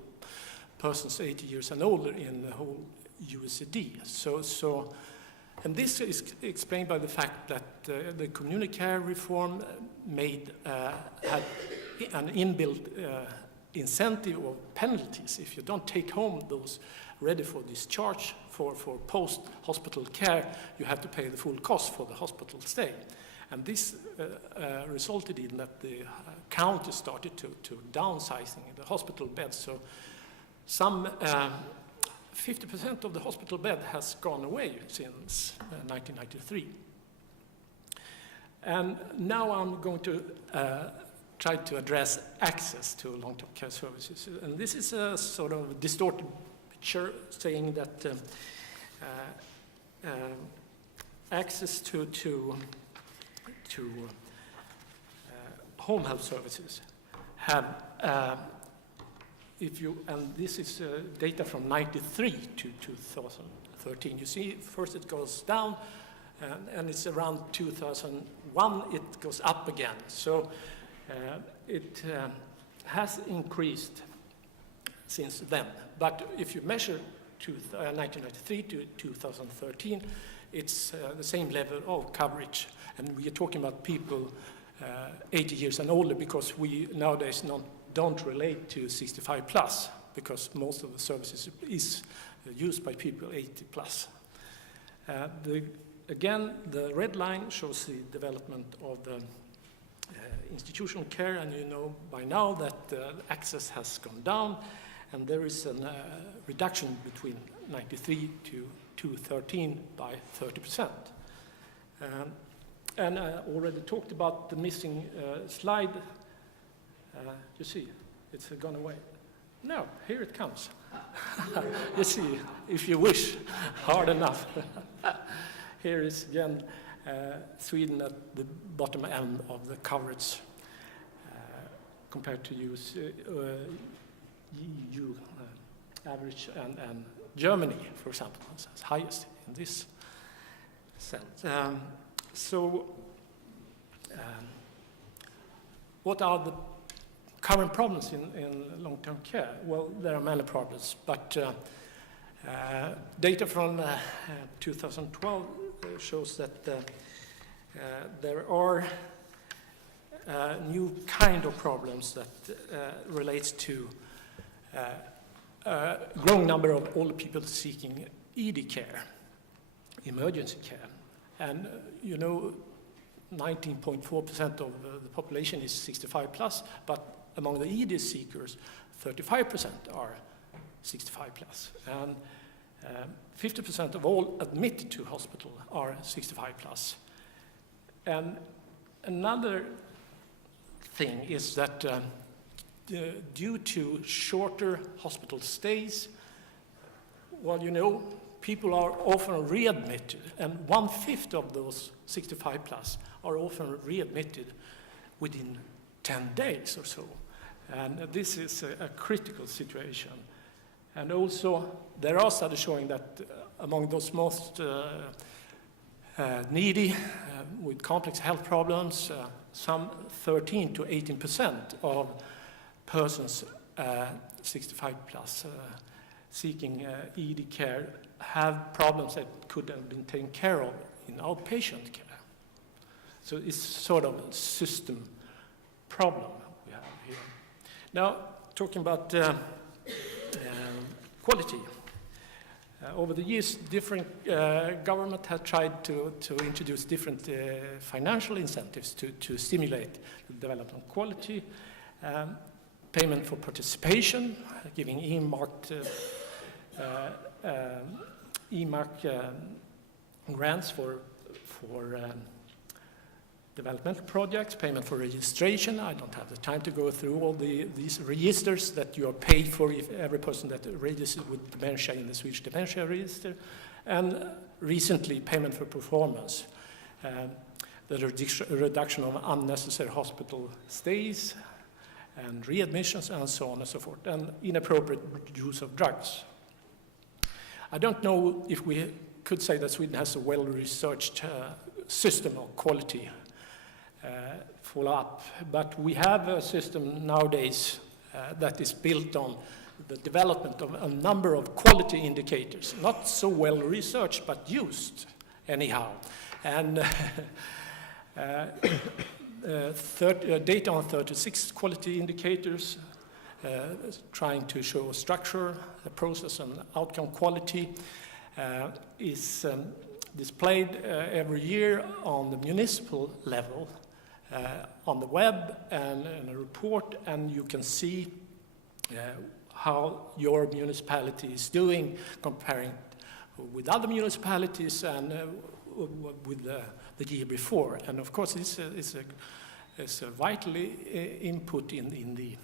persons 80 years and older in the whole OECD. And this is explained by the fact that the community care reform had an inbuilt incentive of penalties. If you don't take home those ready for discharge for post-hospital care, you have to pay the full cost for the hospital stay. And this resulted in that the county started to downsizing the hospital beds. So some 50% of the hospital bed has gone away since 1993. And now I'm going to try to address access to long-term care services. And this is a sort of distorted picture saying that access to home health services have, and this is data from 93 to 2013. You see, first it goes down, and it's around 2001 it goes up again. So it has increased since then. But if you measure 1993 to 2013, it's the same level of coverage. And we are talking about people 80 years and older, because we nowadays don't relate to 65 plus, because most of the services is used by people 80 plus. Again, the red line shows the development of the institutional care, and you know by now that access has gone down, and there is a reduction between 93 to 2013 by 30%. And I already talked about the missing slide. You see, it's gone away. No, here it comes. You see, if you wish hard enough. Here is again Sweden at the bottom end of the coverage compared to EU average, and Germany, for example, is highest in this sense. What are the current problems in long-term care? Well, there are many problems, but data from 2012 shows that there are new kind of problems that relates to a growing number of older people seeking ED care, emergency care. And 19.4% of the population is 65 plus, but among the ED seekers, 35% are 65 plus. And 50% of all admitted to hospital are 65 plus. And another thing is that due to shorter hospital stays, well, people are often readmitted, and 1/5 of those 65 plus are often readmitted within 10 days or so. And this is a critical situation. And also, there are studies showing that among those most needy with complex health problems, some 13 to 18% of persons 65 plus seeking ED care have problems that could have been taken care of in outpatient care. So it's sort of a system problem we have here. Now, talking about quality. Over the years, different government have tried to introduce different financial incentives to stimulate the development of quality. Payment for participation, giving earmarked grants for developmental projects, payment for registration. I don't have the time to go through all these registers that you are paid for if every person that registers with dementia in the Swedish dementia register. And recently, payment for performance. The reduction of unnecessary hospital stays and readmissions and so on and so forth, and inappropriate use of drugs. I don't know if we could say that Sweden has a well-researched system of quality follow-up, but we have a system nowadays that is built on the development of a number of quality indicators, not so well-researched, but used anyhow. And data on 36 quality indicators, trying to show structure, the process, and outcome quality is displayed every year on the municipal level on the web and in a report, and you can see how your municipality is doing comparing with other municipalities and with the year before. And of course, it's a vital input in the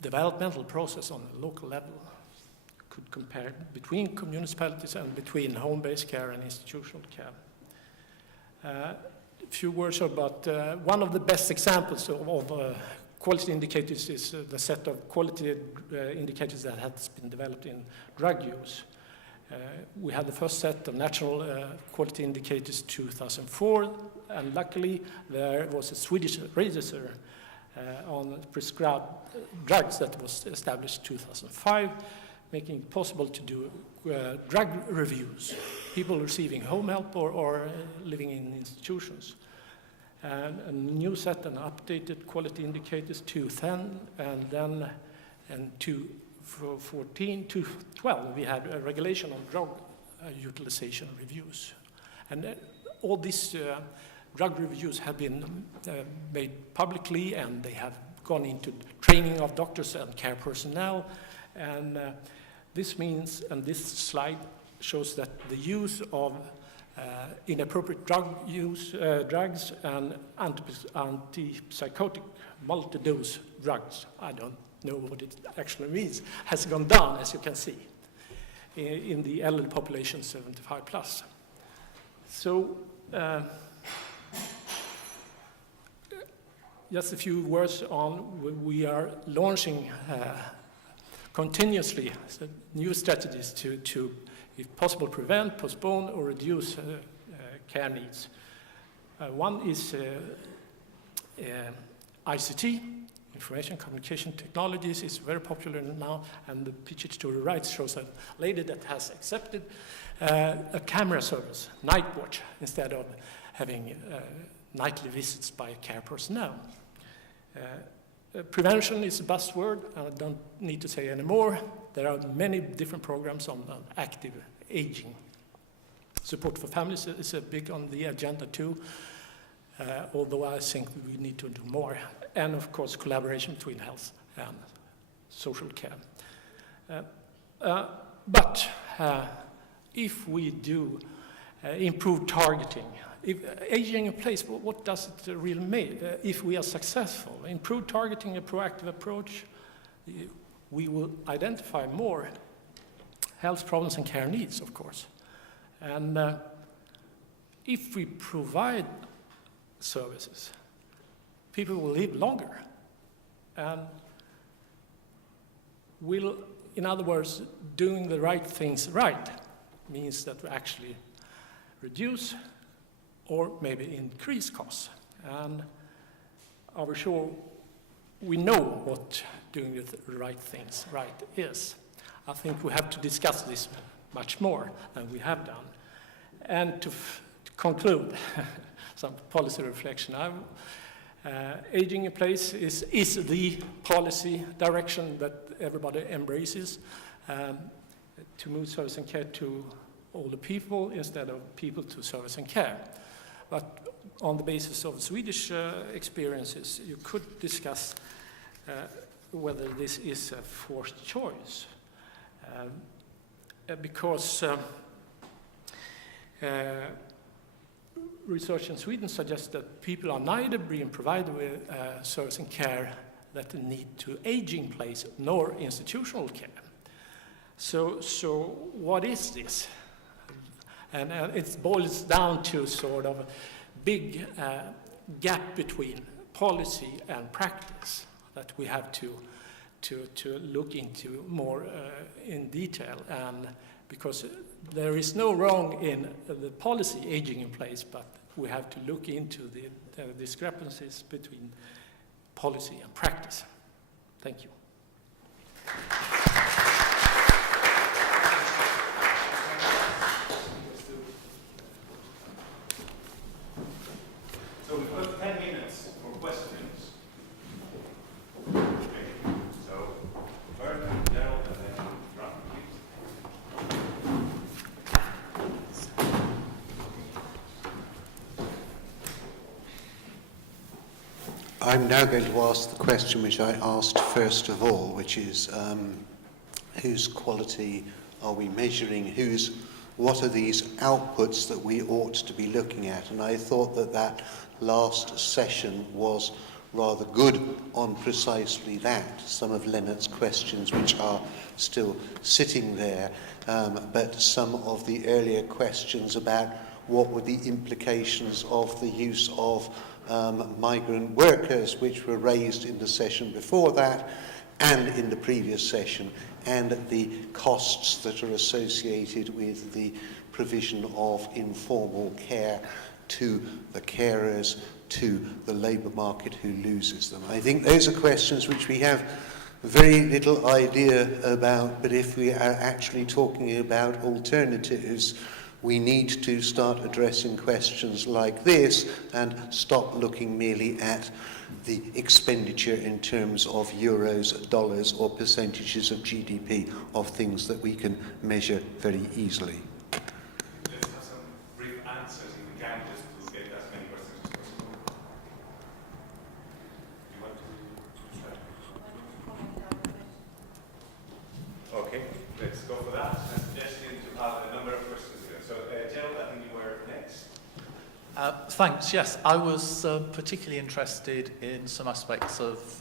developmental process on the local level. Could compare between municipalities and between home-based care and institutional care. A few words about one of the best examples of quality indicators is the set of quality indicators that has been developed in drug use. We had the first set of national quality indicators 2004, and luckily there was a Swedish register on prescribed drugs that was established 2005, making it possible to do drug reviews, people receiving home help or living in institutions. And a new set and updated quality indicators 2010, and then in 2014 to 2012, we had a regulation on drug utilization reviews. And all these drug reviews have been made publicly, and they have gone into training of doctors and care personnel. And this means, and this slide shows that the use of inappropriate drugs and antipsychotic multi-dose drugs, I don't know what it actually means, has gone down, as you can see, in the elderly population 75 plus. So, just a few words on, we are launching continuously new strategies to, if possible, prevent, postpone, or reduce care needs. One is ICT, information communication technologies, is very popular now, and the picture to the right shows a lady that has accepted a camera service, night watch, instead of having nightly visits by care personnel. Prevention is a buzzword, and I don't need to say any more. There are many different programs on active aging. Support for families is big on the agenda too, although I think we need to do more. And of course, collaboration between health and social care. But if we do improve targeting, if aging in place, what does it really mean? If we are successful, improve targeting, a proactive approach, we will identify more health problems and care needs, of course. And if we provide services, people will live longer. And will, in other words, doing the right things right means that we actually reduce or maybe increase costs. And are sure we know what doing the right things right is. I think we have to discuss this much more than we have done. And to conclude, some policy reflection. Aging in place is the policy direction that everybody embraces, to move service and care to older people instead of people to service and care. But on the basis of Swedish experiences, you could discuss whether this is a forced choice. Because research in Sweden suggests that people are neither being provided with service and care that need to age in place nor institutional care. So what is this? And it boils down to sort of a big gap between policy and practice that we have to look into more in detail. And because there is no wrong in the policy aging in place, but we have to look into the discrepancies between policy and practice. Thank you. So we've got 10 minutes for questions. Okay. So, Bert, Gerald, and then Frank, please. I'm now going to ask the question which I asked first of all, which is whose quality are we measuring? What are these outputs that we ought to be looking at? And I thought that last session was rather good on precisely that. Some of Lennarth's questions which are still sitting there, but some of the earlier questions about what were the implications of the use of migrant workers, which were raised in the session before that and in the previous session, and the costs that are associated with the provision of informal care to the carers, to the labour market who loses them. I think those are questions which we have very little idea about, but if we are actually talking about alternatives, we need to start addressing questions like this and stop looking merely at the expenditure in terms of euros, dollars, or percentages of GDP of things that we can measure very easily. Let's have some brief answers if we can, just to get as many questions as possible. You want to start? Okay, let's go for that. I'm suggesting to have a number of questions here. So, Gerald, I think you were next. Thanks. Yes, I was particularly interested in some aspects of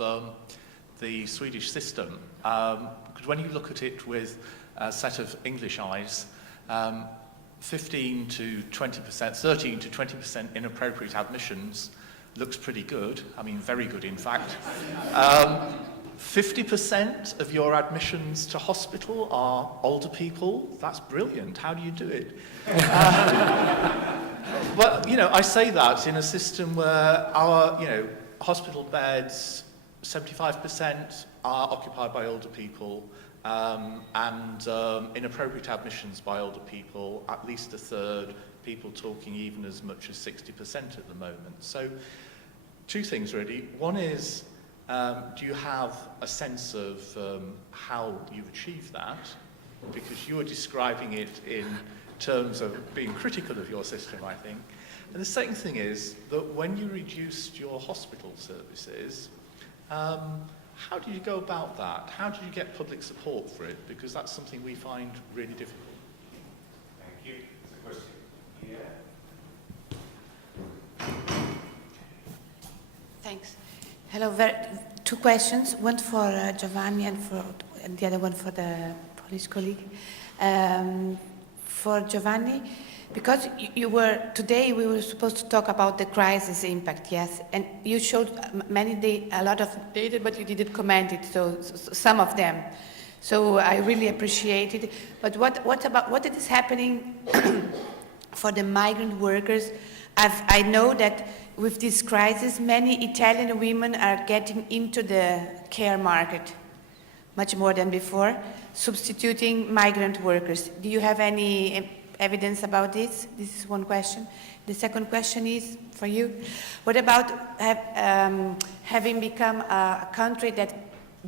the Swedish system. Because when you look at it with a set of English eyes, 15 to 20%, 13 to 20% inappropriate admissions looks pretty good. I mean, very good, in fact. 50% of your admissions to hospital are older people. That's brilliant. How do you do it? Well, I say that in a system where our, hospital beds, 75% are occupied by older people, and inappropriate admissions by older people, at least a third, people talking even as much as 60% at the moment. So two things really. One is, do you have a sense of how you've achieved that? Because you were describing it in terms of being critical of your system, I think. And the second thing is that when you reduced your hospital services, how did you go about that? How did you get public support for it? Because that's something we find really difficult. Thank you. It's a question. Thanks. Hello. Two questions. One for Giovanni and the other one for the Polish colleague. For Giovanni, because today we were supposed to talk about the crisis impact, yes, and you showed a lot of data, but you didn't comment it, so some of them. So I really appreciate it. But what is happening for the migrant workers? I know that with this crisis, many Italian women are getting into the care market, much more than before, substituting migrant workers. Do you have any evidence about this? This is one question. The second question is for you. What about having become a country that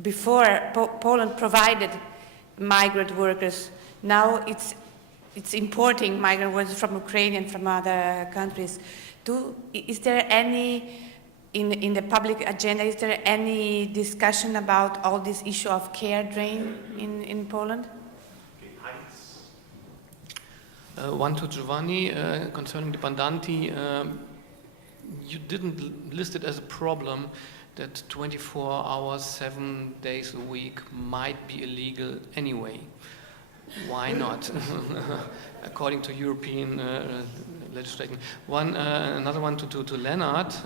before Poland provided migrant workers, now it's importing migrant workers from Ukraine and from other countries. Is there any, in the public agenda, is there any discussion about all this issue of care drain in Poland? One to Giovanni, concerning the Bandanti, you didn't list it as a problem that 24 hours, 7 days a week might be illegal anyway. Why not? According to European legislation. Another one to Lennarth.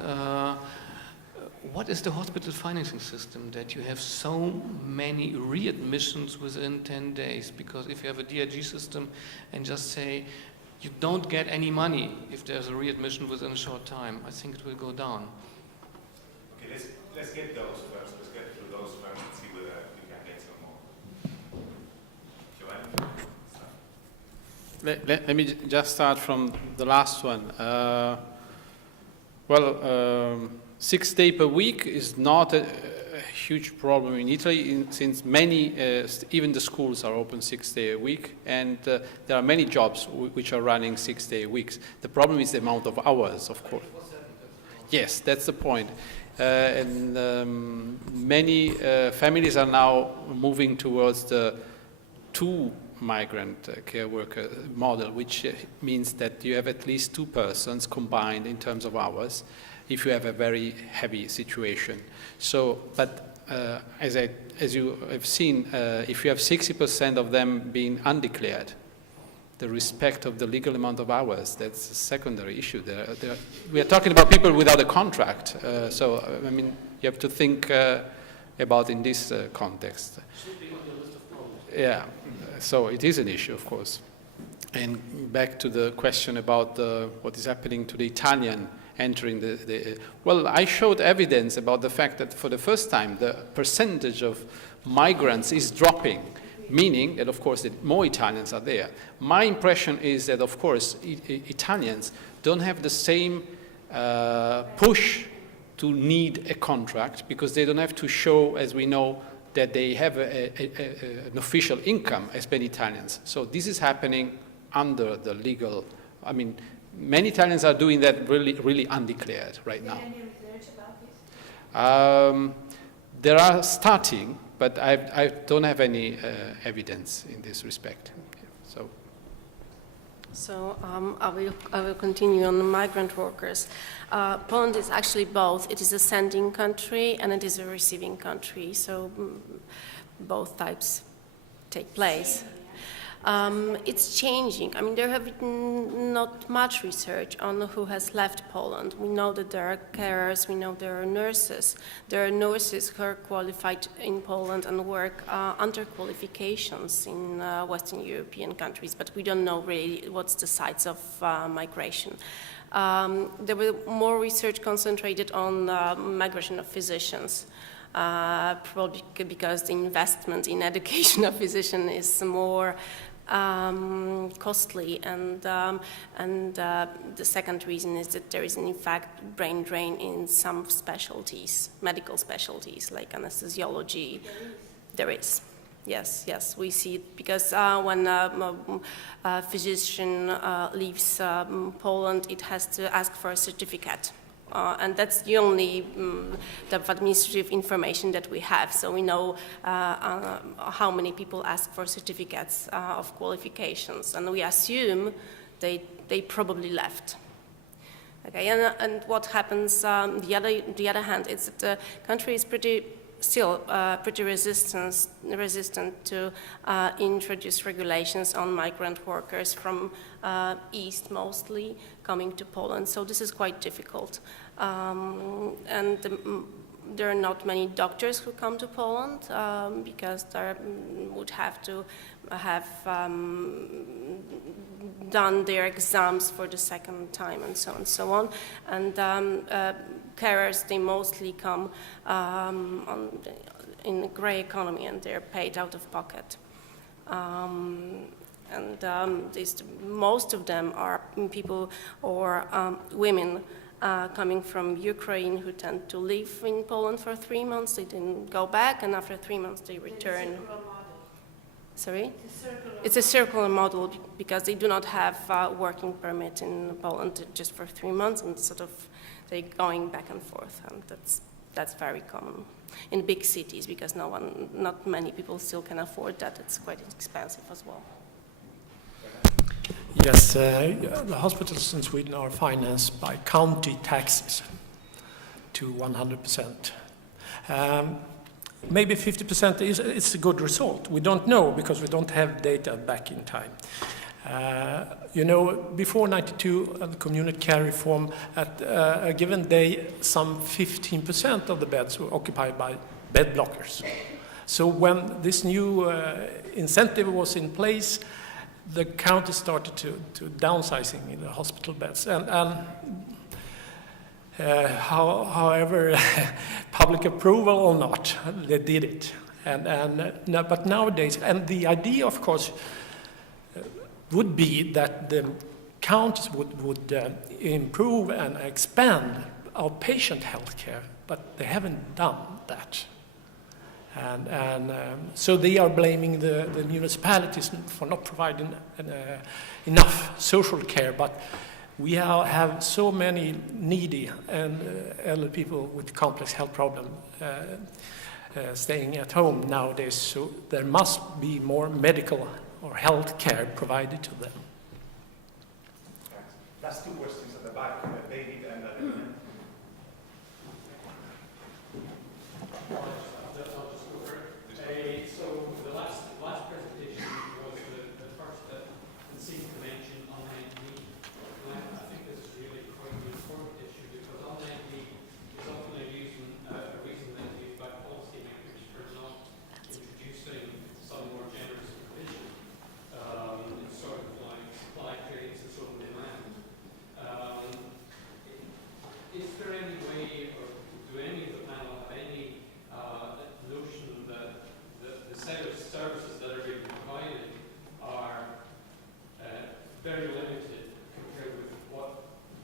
What is the hospital financing system that you have so many readmissions within 10 days? Because if you have a DRG system and just say you don't get any money if there's a readmission within a short time, I think it will go down. Okay, let's get those first. Let's get through those first and see whether we can get some more. Giovanni? Let me just start from the last one. 6 days per week is not a huge problem in Italy, since many, even the schools are open 6 days a week, and there are many jobs which are running 6 days a week. The problem is the amount of hours, of course. Yes, that's the point. Many families are now moving towards the two migrant care worker model, which means that you have at least two persons combined in terms of hours if you have a very heavy situation. So, but as you have seen, if you have 60% of them being undeclared, the respect of the legal amount of hours, that's a secondary issue. We are talking about people without a contract. So, I mean, you have to think about in this context. Yeah, so it is an issue, of course. And back to the question about what is happening to the Italian entering well, I showed evidence about the fact that for the first time the percentage of migrants is dropping, meaning that of course that more Italians are there. My impression is that of course Italians don't have the same push to need a contract, because they don't have to show, as we know, that they have an official income as many Italians. So this is happening under the legal, I mean, many Italians are doing that really undeclared right now. Is there any research about this? There are starting, but I don't have any evidence in this respect. So I will continue on the migrant workers. Poland is actually both. It is a sending country and it is a receiving country. So both types take place. It's changing. I mean, there have been not much research on who has left Poland. We know that there are carers, we know there are nurses. There are nurses who are qualified in Poland and work under qualifications in Western European countries, but we don't know really what's the size of migration. There were more research concentrated on migration of physicians. probably because the investment in education of physician is more costly, and the second reason is that there is in fact brain drain in some specialties, medical specialties like anesthesiology. There is. Yes, we see it because when a physician leaves Poland, it has to ask for a certificate. And that's the only type of administrative information that we have. So we know how many people ask for certificates of qualifications, and we assume they probably left. Okay, and what happens? The other hand is that the country is still pretty resistant to introduce regulations on migrant workers from East mostly coming to Poland. So this is quite difficult. And there are not many doctors who come to Poland because they would have to have done their exams for the second time and so on. And carers, they mostly come in the gray economy, and they're paid out of pocket. Most of them are people or women coming from Ukraine who tend to live in Poland for 3 months. They didn't go back, and after 3 months they return. Sorry? It's a circular model because they do not have a working permit in Poland just for 3 months, and sort of they're going back and forth, and that's very common in big cities because not many people still can afford that. It's quite expensive as well. Yes, the hospitals in Sweden are financed by county taxes to 100%. Maybe 50% is a good result. We don't know because we don't have data back in time. Before '92, the community care reform, at a given day, some 15% of the beds were occupied by bed blockers. So when this new incentive was in place, the county started to downsizing in the hospital beds. However, public approval or not, they did it. But nowadays, and the idea, of course, would be that the counties would improve and expand outpatient healthcare, but they haven't done that. So they are blaming the municipalities for not providing enough social care. But we have so many needy and elderly people with complex health problems staying at home nowadays. So there must be more medical or health care provided to them. Last two questions at the back, David and Lennarth. So the last presentation was the first that seemed to mention online need. I think this is really quite an important issue because online need is often a reason that is used by policymakers for not introducing some more generous provision, sort of like supply creates its own demand. Is there any way, or do any of the panel have any notion that the set of services that are being provided are very limited compared with what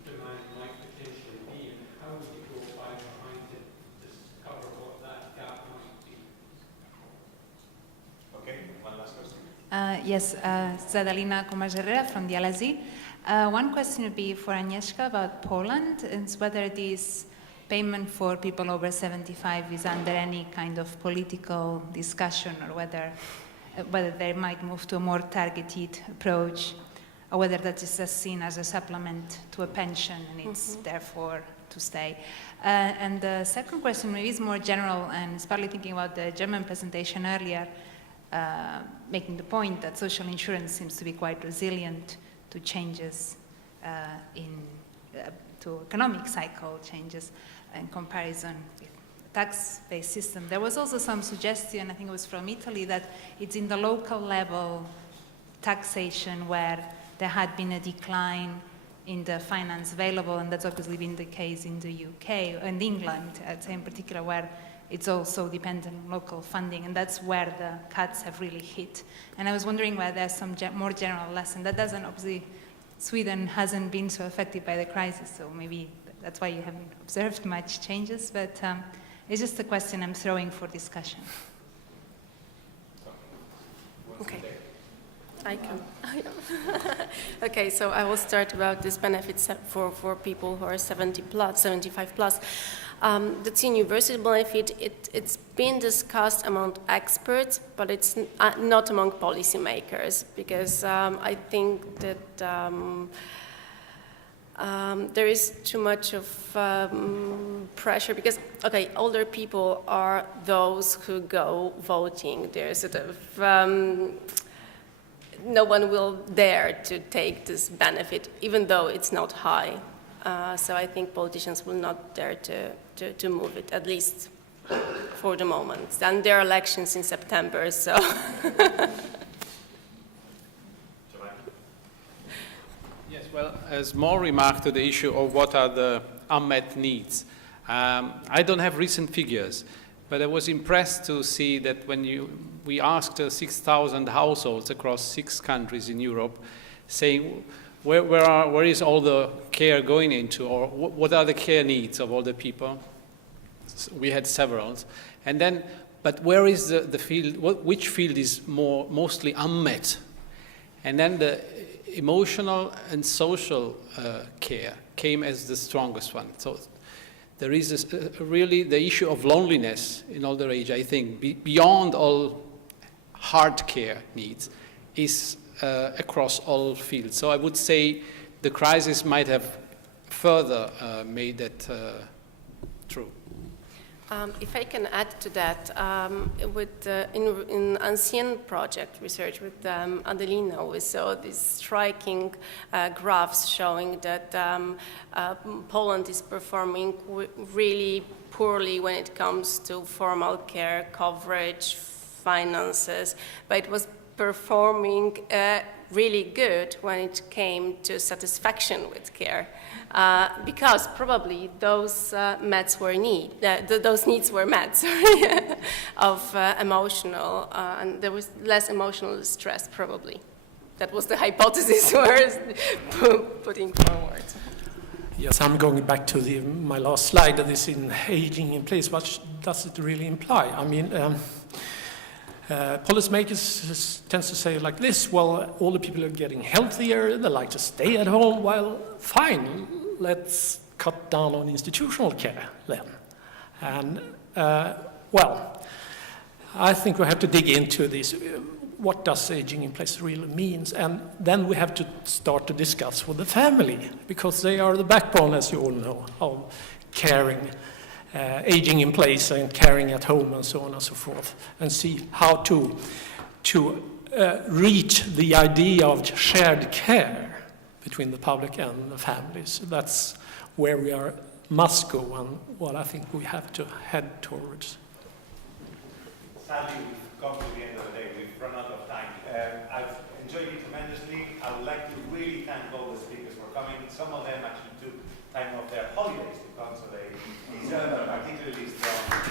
demand might potentially be, and how would you go about trying to discover what that gap might be? Okay, one last question. Yes, Zadalina Komarz-Herrera from the LSE. One question would be for Agnieszka about Poland, and whether this payment for people over 75 is under any kind of political discussion, or whether they might move to a more targeted approach, or whether that is just seen as a supplement to a pension and it's therefore to stay. And the second question maybe is more general, and it's partly thinking about the German presentation earlier, making the point that social insurance seems to be quite resilient to changes to economic cycle changes in comparison with the tax-based system. There was also some suggestion, I think it was from Italy, that it's in the local level taxation where there had been a decline in the finance available, and that's obviously been the case in the UK and England, I'd say in particular, where it's also dependent on local funding, and that's where the cuts have really hit. And I was wondering whether there's some more general lesson. That doesn't, obviously, Sweden hasn't been so affected by the crisis, so maybe that's why you haven't observed much changes, but it's just a question I'm throwing for discussion. Okay. I can. Okay, so I will start about this benefits for people who are 70 plus, 75 plus. That's a universal benefit. It's been discussed among experts, but it's not among policymakers, because I think that there is too much of pressure, because, okay, older people are those who go voting. They're sort of, no one will dare to take this benefit, even though it's not high. So I think politicians will not dare to move it, at least for the moment. And there are elections in September, so. Yes, well, as more remark to the issue of what are the unmet needs, I don't have recent figures, but I was impressed to see that when we asked 6,000 households across 6 countries in Europe, saying where is all the care going into, or what are the care needs of all the people? We had several, and then, but where is the field? Which field is mostly unmet? And then the emotional and social care came as the strongest one. So there is really the issue of loneliness in older age, I think, beyond all hard care needs, is across all fields. So I would say the crisis might have further made that true. If I can add to that, in Ancien project research with Adelina, we saw these striking graphs showing that Poland is performing really poorly when it comes to formal care coverage, finances, but it was performing really good when it came to satisfaction with care, because probably those those needs were met, sorry, of emotional, and there was less emotional stress probably. That was the hypothesis we're putting forward. Yes, I'm going back to my last slide, that is in aging in place. What does it really imply? I mean, policymakers tend to say like this: well, all the people are getting healthier, they like to stay at home. Well, fine, let's cut down on institutional care then. And, well, I think we have to dig into this. What does aging in place really means? And then we have to start to discuss with the family, because they are the backbone, as you all know, of caring, aging in place and caring at home and so on and so forth, and see how to reach the idea of shared care between the public and the families. That's where we must go, and what I think we have to head towards. Sadly, we've come to the end of the day. We've run out of time. I've enjoyed it tremendously. I would like to really thank all the speakers for coming. Some of them actually took time off their holidays to come, so they deserve a particularly strong